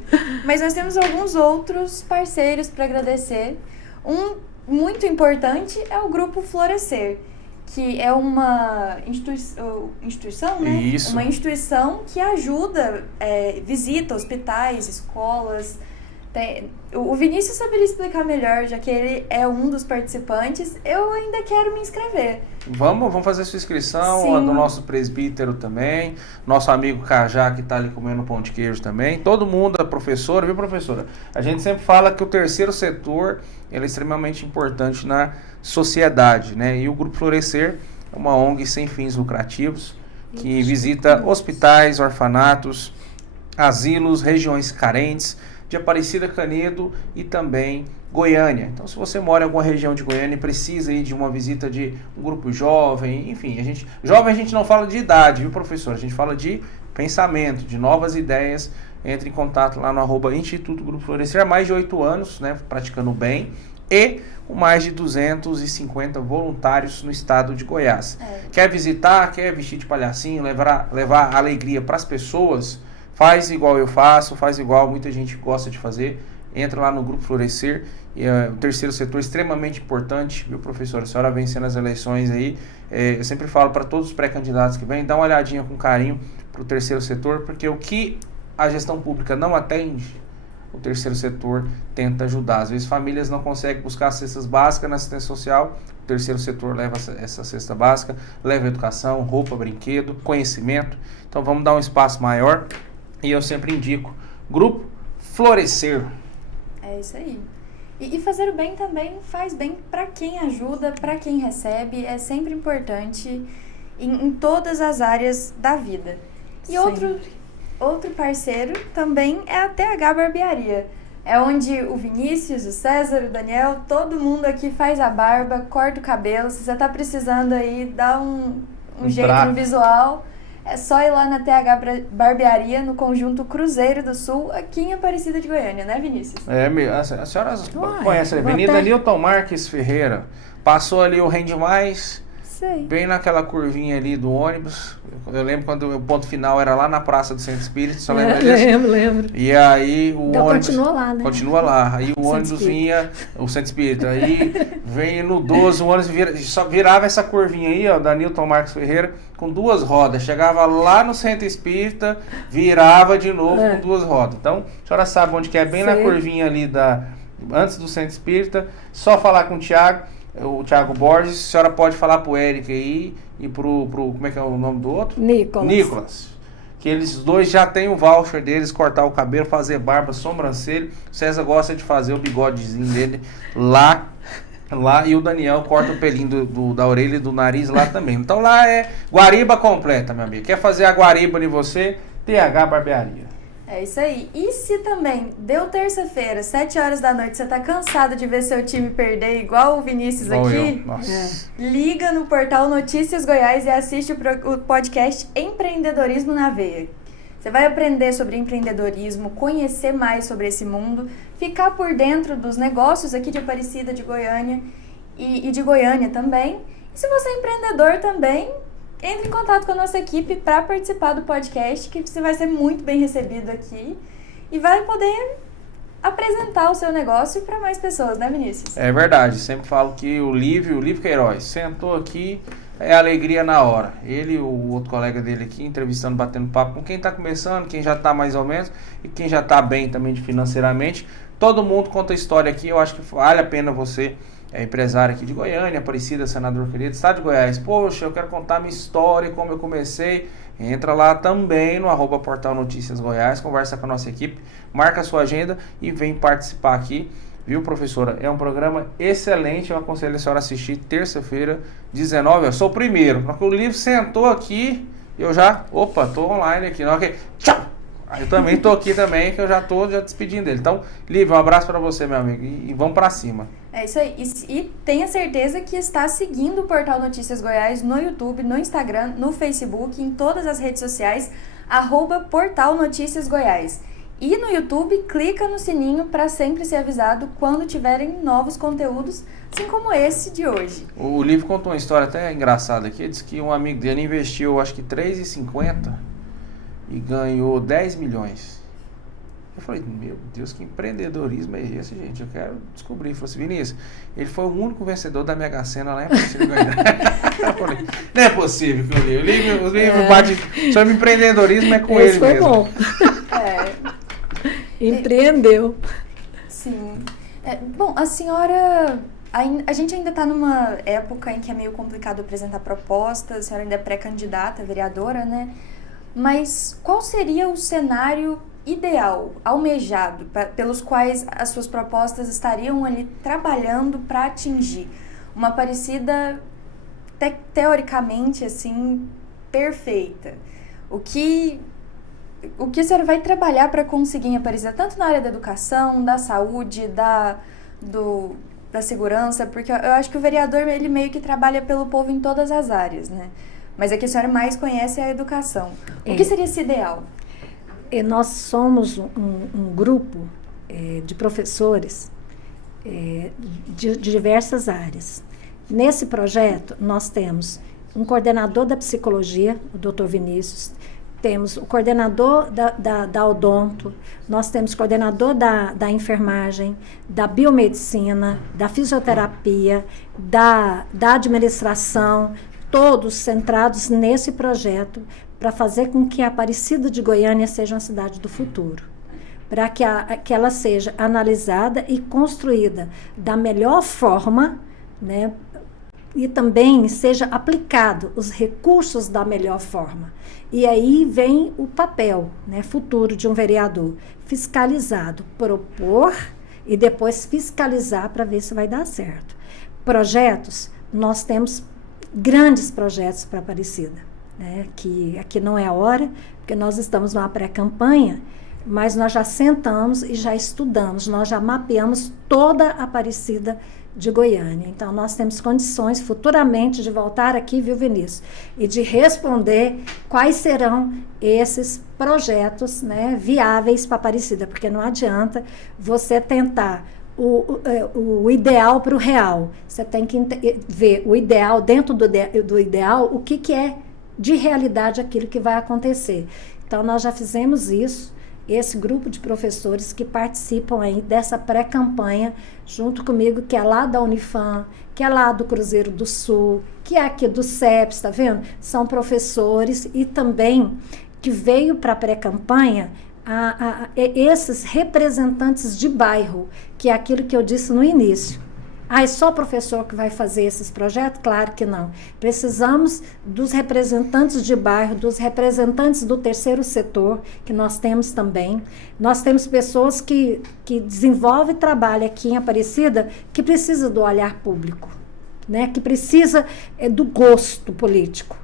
Mas nós temos alguns outros parceiros para agradecer. Um muito importante é o Grupo Florescer, que é uma instituição, né? Isso. Uma instituição que ajuda, visita hospitais, escolas. O Vinícius saberia explicar melhor, já que ele é um dos participantes. Eu ainda quero me inscrever. Vamos fazer sua inscrição, Sim. a do nosso presbítero também, nosso amigo Cajá, que está ali comendo pão de queijo também, todo mundo, a professora, viu, professora? A gente sempre fala que o terceiro setor ele é extremamente importante na sociedade, né? E o Grupo Florescer é uma ONG sem fins lucrativos, que visita hospitais, orfanatos, asilos, regiões carentes, de Aparecida, Canedo e também Goiânia. Então, se você mora em alguma região de Goiânia e precisa ir de uma visita de um grupo jovem, enfim, jovem a gente não fala de idade, viu, professor? A gente fala de pensamento, de novas ideias. Entre em contato lá no @Instituto Grupo Florescer há mais de 8 anos, né, praticando bem, e com mais de 250 voluntários no estado de Goiás. Quer visitar, quer vestir de palhacinho, levar alegria para as pessoas? Faz igual eu faço, faz igual muita gente gosta de fazer. Entra lá no Grupo Florescer, o terceiro setor é extremamente importante, viu, professor? A senhora vencendo as eleições aí. Eu sempre falo para todos os pré-candidatos que vêm, dá uma olhadinha com carinho para o terceiro setor, porque o que a gestão pública não atende, o terceiro setor tenta ajudar. Às vezes famílias não conseguem buscar cestas básicas na assistência social, o terceiro setor leva essa cesta básica, leva educação, roupa, brinquedo, conhecimento. Então vamos dar um espaço maior. E eu sempre indico Grupo Florescer. É isso aí. E fazer o bem também faz bem para quem ajuda, para quem recebe. É sempre importante em todas as áreas da vida. E outro parceiro também é a TH Barbearia. É onde o Vinícius, o César, o Daniel, todo mundo aqui faz a barba, corta o cabelo. Se você está precisando aí, dá um jeito no visual. É só ir lá na TH Barbearia, no Conjunto Cruzeiro do Sul, aqui em Aparecida de Goiânia, né, Vinícius? A senhora conhece a Avenida Newton Marques Ferreira, Passou ali o Rende Mais, Sei. bem naquela curvinha ali do ônibus. Eu lembro quando o ponto final era lá na Praça do Centro Espírita, só lembra disso? Lembro. E aí o Então ônibus... continua lá, né? Continua lá. Aí o Centro ônibus Espírita. vinha, o Centro Espírita, aí vem no 12, o ônibus só virava essa curvinha aí, ó, da Newton Marcos Ferreira, com 2 rodas. Chegava lá no Centro Espírita, virava de novo com 2 rodas. Então, a senhora sabe onde que é, bem na Sei. curvinha ali antes do Centro Espírita. Só falar com o Thiago Borges, a senhora pode falar pro Eric aí e pro como é que é o nome do outro? Nicolas. Que eles dois já têm o voucher deles, cortar o cabelo, fazer barba, sobrancelha. O César gosta de fazer o bigodezinho dele lá e o Daniel corta o pelinho da orelha e do nariz lá também. Então lá é guariba completa, meu amigo. Quer fazer a guariba de você? TH Barbearia. É isso aí. E se também deu terça-feira, 7 horas da noite, você tá cansado de ver seu time perder igual o Vinícius Igual aqui? eu. Nossa. Liga no portal Notícias Goiás e assiste o podcast Empreendedorismo na Veia. Você vai aprender sobre empreendedorismo, conhecer mais sobre esse mundo, ficar por dentro dos negócios aqui de Aparecida, de Goiânia e de Goiânia também. E se você é empreendedor também, entre em contato com a nossa equipe para participar do podcast, que você vai ser muito bem recebido aqui e vai poder apresentar o seu negócio para mais pessoas, né, Vinícius? É verdade, sempre falo que o Lívio Queiroz sentou aqui, é alegria na hora. Ele e o outro colega dele aqui, entrevistando, batendo papo com quem está começando, quem já está mais ou menos e quem já está bem também financeiramente. Todo mundo conta história aqui, eu acho que vale a pena você, empresário aqui de Goiânia, Aparecida, senador querido, estado de Goiás. Poxa, eu quero contar minha história, como eu comecei. Entra lá também no @portal Notícias Goiás, conversa com a nossa equipe, marca a sua agenda e vem participar aqui. Viu, professora? É um programa excelente, eu aconselho a senhora assistir terça-feira, 19h. Eu sou o primeiro. Porque o livro sentou aqui, eu já... Opa, tô online aqui. Não, okay. Tchau! Aí eu também tô aqui também, que eu já tô despedindo dele. Então, Lívia, um abraço para você, meu amigo. E vamos para cima. É isso aí. E tenha certeza que está seguindo o Portal Notícias Goiás no YouTube, no Instagram, no Facebook, em todas as redes sociais, @Portal Notícias Goiás. E no YouTube, clica no sininho para sempre ser avisado quando tiverem novos conteúdos, assim como esse de hoje. O Lívio contou uma história até engraçada aqui. Ele disse que um amigo dele investiu, acho que R$3,50 e ganhou 10 milhões. Eu falei, meu Deus, que empreendedorismo é esse, gente? Eu quero descobrir. Ele falou assim, Vinícius, ele foi o único vencedor da Mega Sena lá, é possível ganhar. Eu falei, não é possível que o livro bate sobre empreendedorismo, é com Esse ele mesmo. foi bom. Empreendeu. Sim. Bom, a senhora... A gente ainda está numa época em que é meio complicado apresentar propostas, a senhora ainda é pré-candidata, vereadora, né? Mas qual seria o cenário ideal, almejado, pelos quais as suas propostas estariam ali trabalhando para atingir uma Aparecida teoricamente assim perfeita? O que a senhora vai trabalhar para conseguir em Aparecida, tanto na área da educação, da saúde, da segurança, porque eu acho que o vereador ele meio que trabalha pelo povo em todas as áreas, né? Mas a que a senhora mais conhece é a educação. O que seria esse ideal? Nós somos um grupo de professores de diversas áreas. Nesse projeto, nós temos um coordenador da psicologia, o Dr. Vinícius, temos o coordenador da odonto, nós temos o coordenador da enfermagem, da biomedicina, da fisioterapia, da administração, todos centrados nesse projeto para fazer com que a Aparecida de Goiânia seja uma cidade do futuro, para que ela seja analisada e construída da melhor forma, né, e também seja aplicado os recursos da melhor forma. E aí vem o papel, né, futuro de um vereador, fiscalizado, propor e depois fiscalizar para ver se vai dar certo. Projetos, nós temos grandes projetos para Aparecida, né, que aqui não é a hora, porque nós estamos numa pré-campanha, mas nós já sentamos e já estudamos, nós já mapeamos toda a Aparecida de Goiânia. Então, nós temos condições futuramente de voltar aqui, viu, Vinícius, e de responder quais serão esses projetos, né, viáveis para Aparecida, porque não adianta você tentar o ideal para o real. Você tem que ver o ideal, dentro do ideal, o que é de realidade aquilo que vai acontecer. Então, nós já fizemos isso, esse grupo de professores que participam aí dessa pré-campanha, junto comigo, que é lá da Unifam, que é lá do Cruzeiro do Sul, que é aqui do CEPS, tá vendo? São professores e também que veio para a pré-campanha esses representantes de bairro, que é aquilo que eu disse no início. É só professor que vai fazer esses projetos? Claro que não. Precisamos dos representantes de bairro, dos representantes do terceiro setor, que nós temos também. Nós temos pessoas que desenvolvem trabalho aqui em Aparecida, que precisa do olhar público, né? Que precisa do gosto político,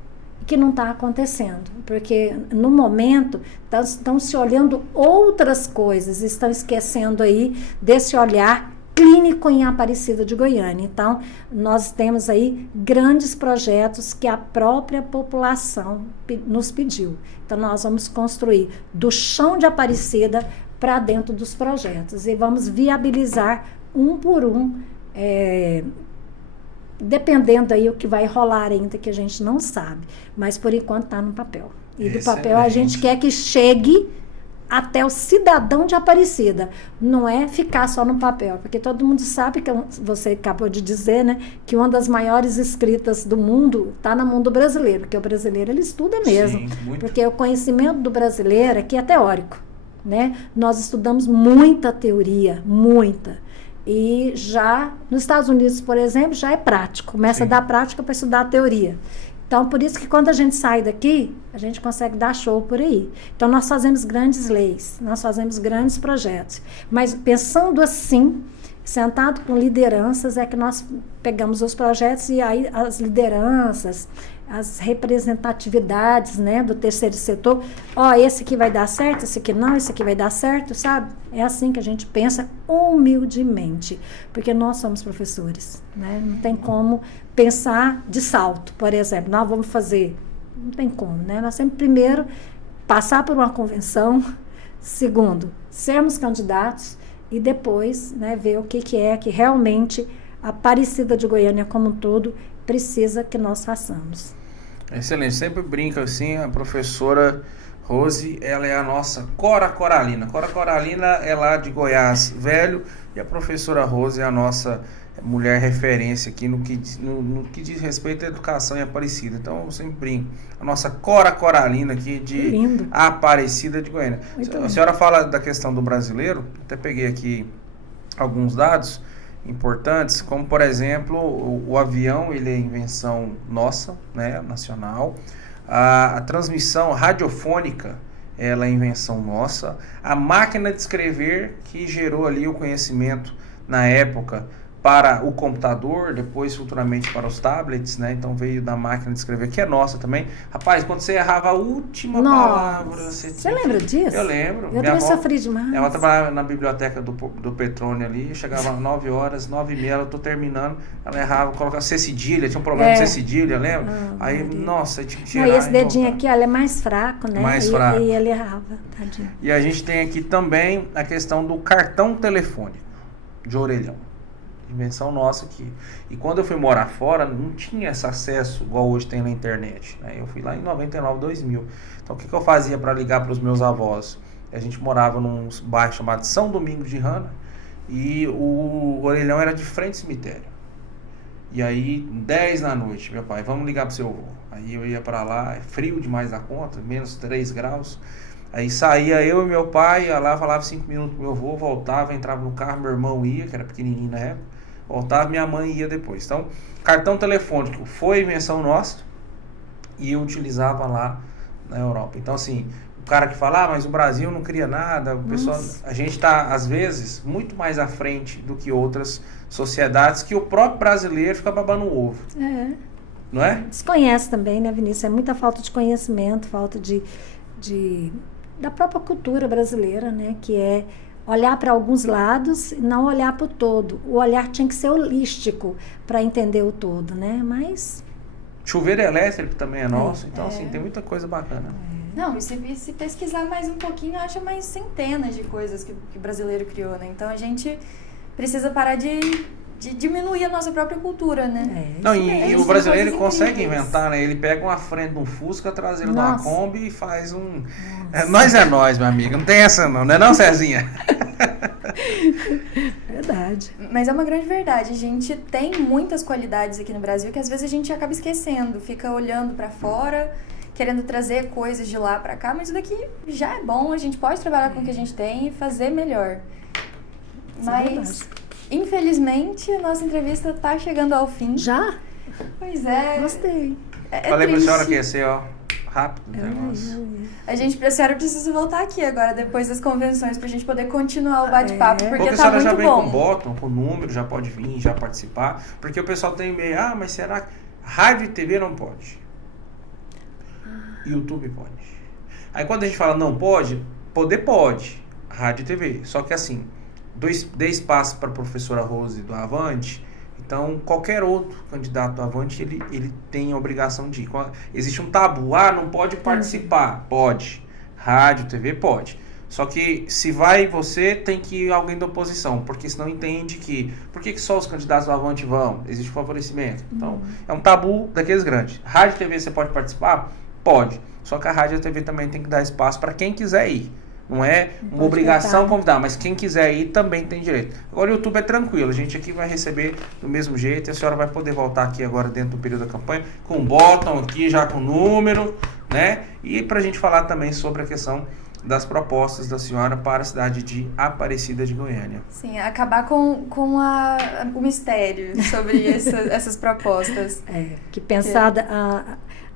que não está acontecendo, porque no momento estão se olhando outras coisas, estão esquecendo aí desse olhar clínico em Aparecida de Goiânia. Então, nós temos aí grandes projetos que a própria população nos pediu. Então, nós vamos construir do chão de Aparecida para dentro dos projetos e vamos viabilizar um por um, dependendo aí o que vai rolar ainda, que a gente não sabe. Mas, por enquanto, está no papel. E do papel a gente quer que chegue até o cidadão de Aparecida. Não é ficar só no papel, porque todo mundo sabe, que você acabou de dizer, né, que uma das maiores escritas do mundo está na mão do brasileiro, porque o brasileiro ele estuda mesmo. Sim, muito. Porque o conhecimento do brasileiro aqui é teórico, né? Nós estudamos muita teoria, muita. E já nos Estados Unidos, por exemplo, já é prático. Começa a dar prática para estudar a teoria. Então, por isso que quando a gente sai daqui, a gente consegue dar show por aí. Então, nós fazemos grandes leis, nós fazemos grandes projetos. Mas pensando assim, sentado com lideranças, é que nós pegamos os projetos e aí as lideranças, as representatividades, né, do terceiro setor, esse aqui vai dar certo, esse aqui não, esse aqui vai dar certo, sabe? É assim que a gente pensa humildemente, porque nós somos professores, né? Não tem como pensar de salto, por exemplo, nós vamos fazer, não tem como, né? Nós temos primeiro passar por uma convenção, segundo, sermos candidatos e depois, né, ver o que é que realmente a Aparecida de Goiânia como um todo precisa que nós façamos. Excelente, sempre brinca assim, a professora Rose, ela é a nossa Cora Coralina. Cora Coralina é lá de Goiás Velho e a professora Rose é a nossa mulher referência aqui no que diz respeito à educação em Aparecida. Então eu sempre brinco, a nossa Cora Coralina aqui de Aparecida de Goiânia. A senhora fala da questão do brasileiro, até peguei aqui alguns dados importantes, como por exemplo o avião, ele é invenção nossa, né, nacional. A transmissão radiofônica, ela é invenção nossa. A máquina de escrever, que gerou ali o conhecimento na época para o computador, depois futuramente para os tablets, né? Então veio da máquina de escrever, que é nossa também. Rapaz, quando você errava a última palavra... Você lembra disso? Eu lembro. Eu também sofri demais. Ela trabalhava na biblioteca do Petrônio ali, chegava às 9 horas, 9h30, eu tô terminando, ela errava, colocava C cedilha, tinha um problema de C cedilha, lembra? Aí, nossa, tinha que tirar. Esse dedinho aqui, olha, é mais fraco, né? Mais fraco. E ele errava, tadinho. E a gente tem aqui também a questão do cartão telefônico de orelhão. Invenção nossa aqui. E quando eu fui morar fora, não tinha esse acesso igual hoje tem na internet, né? Eu fui lá em 99, 2000. Então, o que eu fazia para ligar para os meus avós? A gente morava num bairro chamado São Domingos de Rana e o orelhão era de frente ao cemitério. E aí, 10 da noite, meu pai, vamos ligar pro seu avô. Aí eu ia para lá, é frio demais da conta, menos 3 graus. Aí saía eu e meu pai, ia lá, falava 5 minutos pro meu avô, voltava, entrava no carro, meu irmão ia, que era pequenininho na época, voltava, minha mãe ia depois. Então, cartão telefônico foi invenção nossa e eu utilizava lá na Europa. Então, assim, o cara que fala, mas o Brasil não cria nada, o pessoal, a gente está, às vezes, muito mais à frente do que outras sociedades que o próprio brasileiro fica babando o ovo. Não é? Desconhece também, né, Vinícius? É muita falta de conhecimento, falta da própria cultura brasileira, né, que é olhar para alguns lados e não olhar para o todo. O olhar tinha que ser holístico para entender o todo, né? Mas... chuveiro elétrico também é nosso, então assim, tem muita coisa bacana. Não, e se pesquisar mais um pouquinho, acha mais centenas de coisas que o brasileiro criou, né? Então a gente precisa parar de diminuir a nossa própria cultura, né? Não, e o brasileiro ele consegue incríveis. inventar, né? Ele pega uma frente de um Fusca, traseiro de uma Nossa. Kombi e faz um... Nós é nós, minha amiga. Não tem essa não, não é não, Cezinha? Verdade. Mas é uma grande verdade. A gente tem muitas qualidades aqui no Brasil que às vezes a gente acaba esquecendo, fica olhando pra fora, querendo trazer coisas de lá pra cá, mas isso daqui já é bom, a gente pode trabalhar com o que a gente tem e fazer melhor. Isso é Mas, verdade. infelizmente, a nossa entrevista tá chegando ao fim. Já? Pois é. Gostei. É Falei pra triste. senhora que ia ser, ó, rápido o negócio. A senhora precisa voltar aqui agora, depois das convenções, pra gente poder continuar o bate-papo, porque Porque a tá senhora já muito veio bom. com bottom, com número, já pode vir, já participar. Porque o pessoal tem meio, mas será que rádio e TV não pode? YouTube pode. Aí quando a gente fala não pode, poder pode, rádio e TV. Só que assim, dei espaço para a professora Rose do Avante, então qualquer outro candidato do Avante, ele tem a obrigação de ir. Existe um tabu, não pode participar. Pode. Rádio, TV, pode. Só que se vai você, tem que ir alguém da oposição, porque senão entende que... Por que só os candidatos do Avante vão? Existe favorecimento. Então, é um tabu daqueles grandes. Rádio e TV você pode participar? Pode. Só que a rádio e a TV também tem que dar espaço para quem quiser ir. Não é uma obrigação convidar, mas quem quiser ir também tem direito. Agora o YouTube é tranquilo, a gente aqui vai receber do mesmo jeito, e a senhora vai poder voltar aqui agora dentro do período da campanha, com um botão aqui, já com número, né? E pra gente falar também sobre a questão das propostas da senhora para a cidade de Aparecida de Goiânia. Sim, acabar com o mistério sobre essas propostas. Que pensada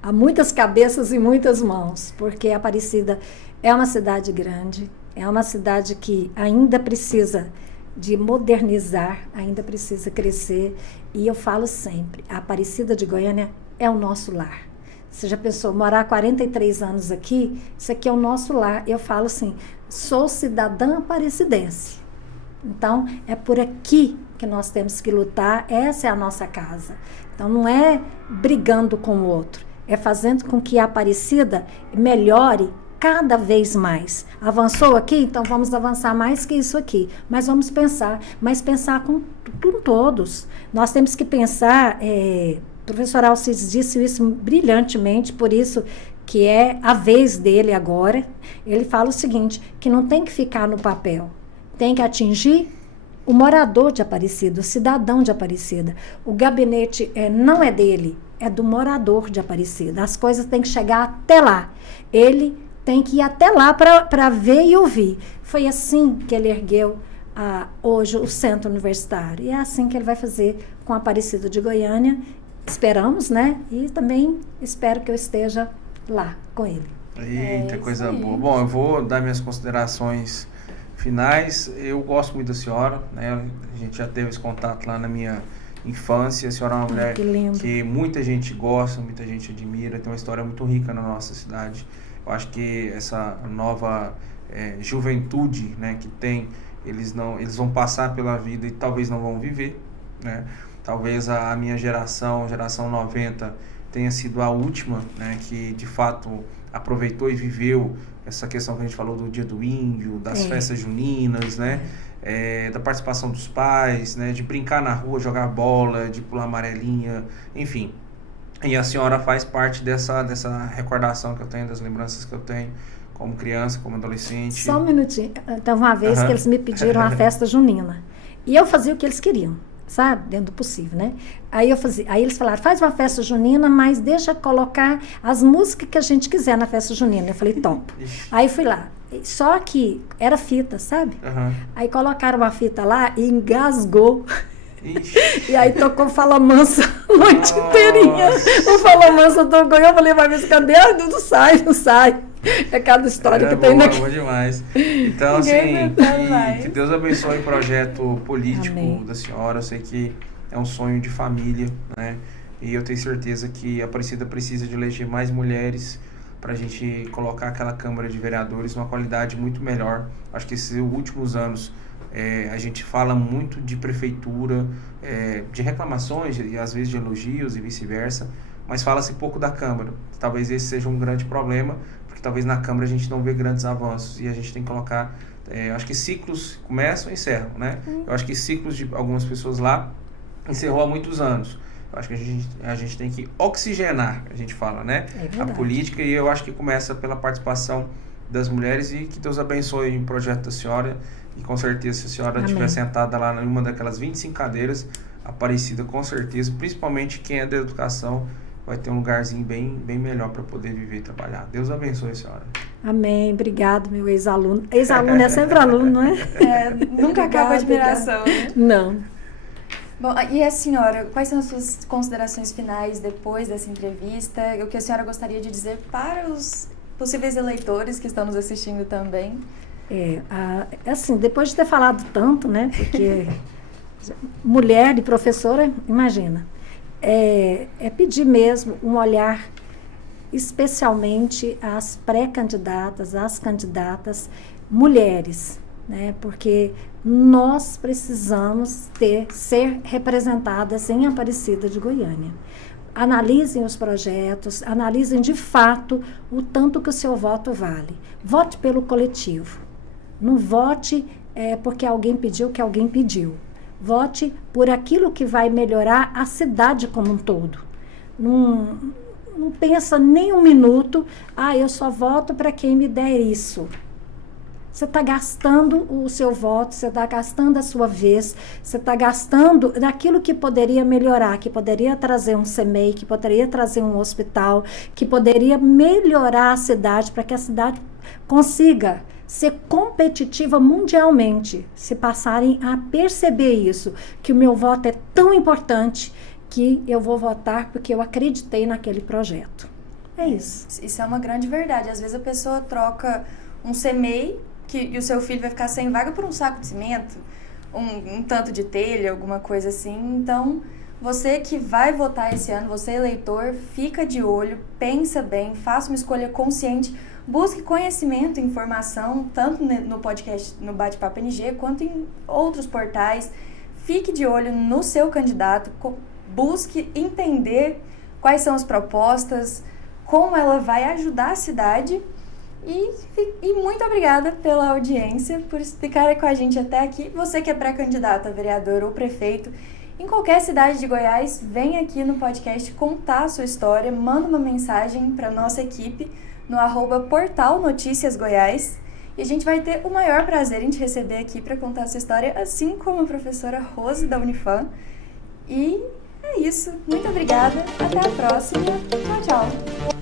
há muitas cabeças e muitas mãos, porque Aparecida é uma cidade grande, é uma cidade que ainda precisa de modernizar, ainda precisa crescer, e eu falo sempre, a Aparecida de Goiânia é o nosso lar. Você já pensou, morar 43 anos aqui, isso aqui é o nosso lar. Eu falo assim, sou cidadã aparecidense. Então, é por aqui que nós temos que lutar, essa é a nossa casa. Então, não é brigando com o outro, é fazendo com que a Aparecida melhore cada vez mais. Avançou aqui, então vamos avançar mais que isso aqui. Mas vamos pensar, com todos. Nós temos que pensar, o professor Alcides disse isso brilhantemente, por isso que é a vez dele agora. Ele fala o seguinte, que não tem que ficar no papel, tem que atingir o morador de Aparecida, o cidadão de Aparecida. O gabinete não é dele, é do morador de Aparecida. As coisas têm que chegar até lá. Ele tem que ir até lá para ver e ouvir. Foi assim que ele ergueu hoje o centro universitário. E é assim que ele vai fazer com a Aparecida de Goiânia. Esperamos, né? E também espero que eu esteja lá com ele. Eita, coisa boa. Bom, eu vou dar minhas considerações finais. Eu gosto muito da senhora, né? A gente já teve esse contato lá na minha infância. A senhora é uma mulher que muita gente gosta, muita gente admira, tem uma história muito rica na nossa cidade. Eu acho que essa nova juventude, né, que tem, eles vão passar pela vida e talvez não vão viver, né? Talvez a minha geração 90, tenha sido a última, né, que de fato aproveitou e viveu essa questão que a gente falou do Dia do Índio, das festas juninas, né? Da participação dos pais, né, de brincar na rua, jogar bola, de pular amarelinha, enfim. E a senhora faz parte dessa recordação que eu tenho, das lembranças que eu tenho como criança, como adolescente. Só um minutinho. Então, uma vez que eles me pediram uma festa junina. E eu fazia o que eles queriam, sabe? Dentro do possível, né? Aí eles falaram, faz uma festa junina, mas deixa colocar as músicas que a gente quiser na festa junina. Eu falei, top. Aí fui lá. Só que era fita, sabe? Aí colocaram uma fita lá e engasgou. E aí tocou Fala Mansa a noite inteirinha. O Fala Mansa tocou e eu falei, mas cadê? Não sai. É cada história que tem daqui. Boa demais. Então, assim, que Deus abençoe o projeto político da senhora. Eu sei que é um sonho de família, né? E eu tenho certeza que a Aparecida precisa de eleger mais mulheres para a gente colocar aquela Câmara de Vereadores numa qualidade muito melhor. Acho que esses últimos anos a gente fala muito de prefeitura, de reclamações e às vezes de elogios e vice-versa, mas fala-se pouco da Câmara. Talvez esse seja um grande problema, porque talvez na Câmara a gente não vê grandes avanços e a gente tem que colocar, acho que ciclos começam e encerram, né? Eu acho que ciclos de algumas pessoas lá encerrou há muitos anos. Eu acho que a gente tem que oxigenar, a gente fala, né? A política, e eu acho que começa pela participação das mulheres, e que Deus abençoe o projeto da senhora, e com certeza se a senhora estiver sentada lá em uma daquelas 25 cadeiras, Aparecida com certeza, principalmente quem é da educação, vai ter um lugarzinho bem melhor para poder viver e trabalhar. Deus abençoe a senhora. Amém, obrigado, meu ex-aluno. Ex-aluno é sempre aluno, não é? Nunca acaba a admiração, né? Não. Bom, e a senhora, quais são as suas considerações finais depois dessa entrevista? O que a senhora gostaria de dizer para os possíveis eleitores que estão nos assistindo também? Assim, depois de ter falado tanto, né? Porque mulher e professora, imagina, é pedir mesmo um olhar especialmente às pré-candidatas, às candidatas mulheres, né? Porque nós precisamos ser representadas em Aparecida de Goiânia. Analisem os projetos, analisem de fato o tanto que o seu voto vale. Vote pelo coletivo. Não vote porque alguém pediu que alguém pediu. Vote por aquilo que vai melhorar a cidade como um todo. Não pensa nem um minuto, eu só voto para quem me der isso. Você está gastando o seu voto, você está gastando a sua vez, você está gastando naquilo que poderia melhorar, que poderia trazer um CEMEI, que poderia trazer um hospital, que poderia melhorar a cidade para que a cidade consiga ser competitiva mundialmente, se passarem a perceber isso, que o meu voto é tão importante que eu vou votar porque eu acreditei naquele projeto. É isso. Isso é uma grande verdade. Às vezes a pessoa troca um CEMEI, e o seu filho vai ficar sem vaga por um saco de cimento, um tanto de telha, alguma coisa assim. Então, você que vai votar esse ano, você eleitor, fica de olho, pensa bem, faça uma escolha consciente, busque conhecimento e informação, tanto no podcast, no Bate-Papo NG, quanto em outros portais. Fique de olho no seu candidato, busque entender quais são as propostas, como ela vai ajudar a cidade. E muito obrigada pela audiência, por ficar com a gente até aqui. Você que é pré-candidato a vereador ou prefeito, em qualquer cidade de Goiás, vem aqui no podcast contar a sua história, manda uma mensagem para nossa equipe no @Portal Notícias Goiás, e a gente vai ter o maior prazer em te receber aqui para contar a sua história, assim como a professora Rose da Unifam. E é isso. Muito obrigada. Até a próxima. Tchau, tchau.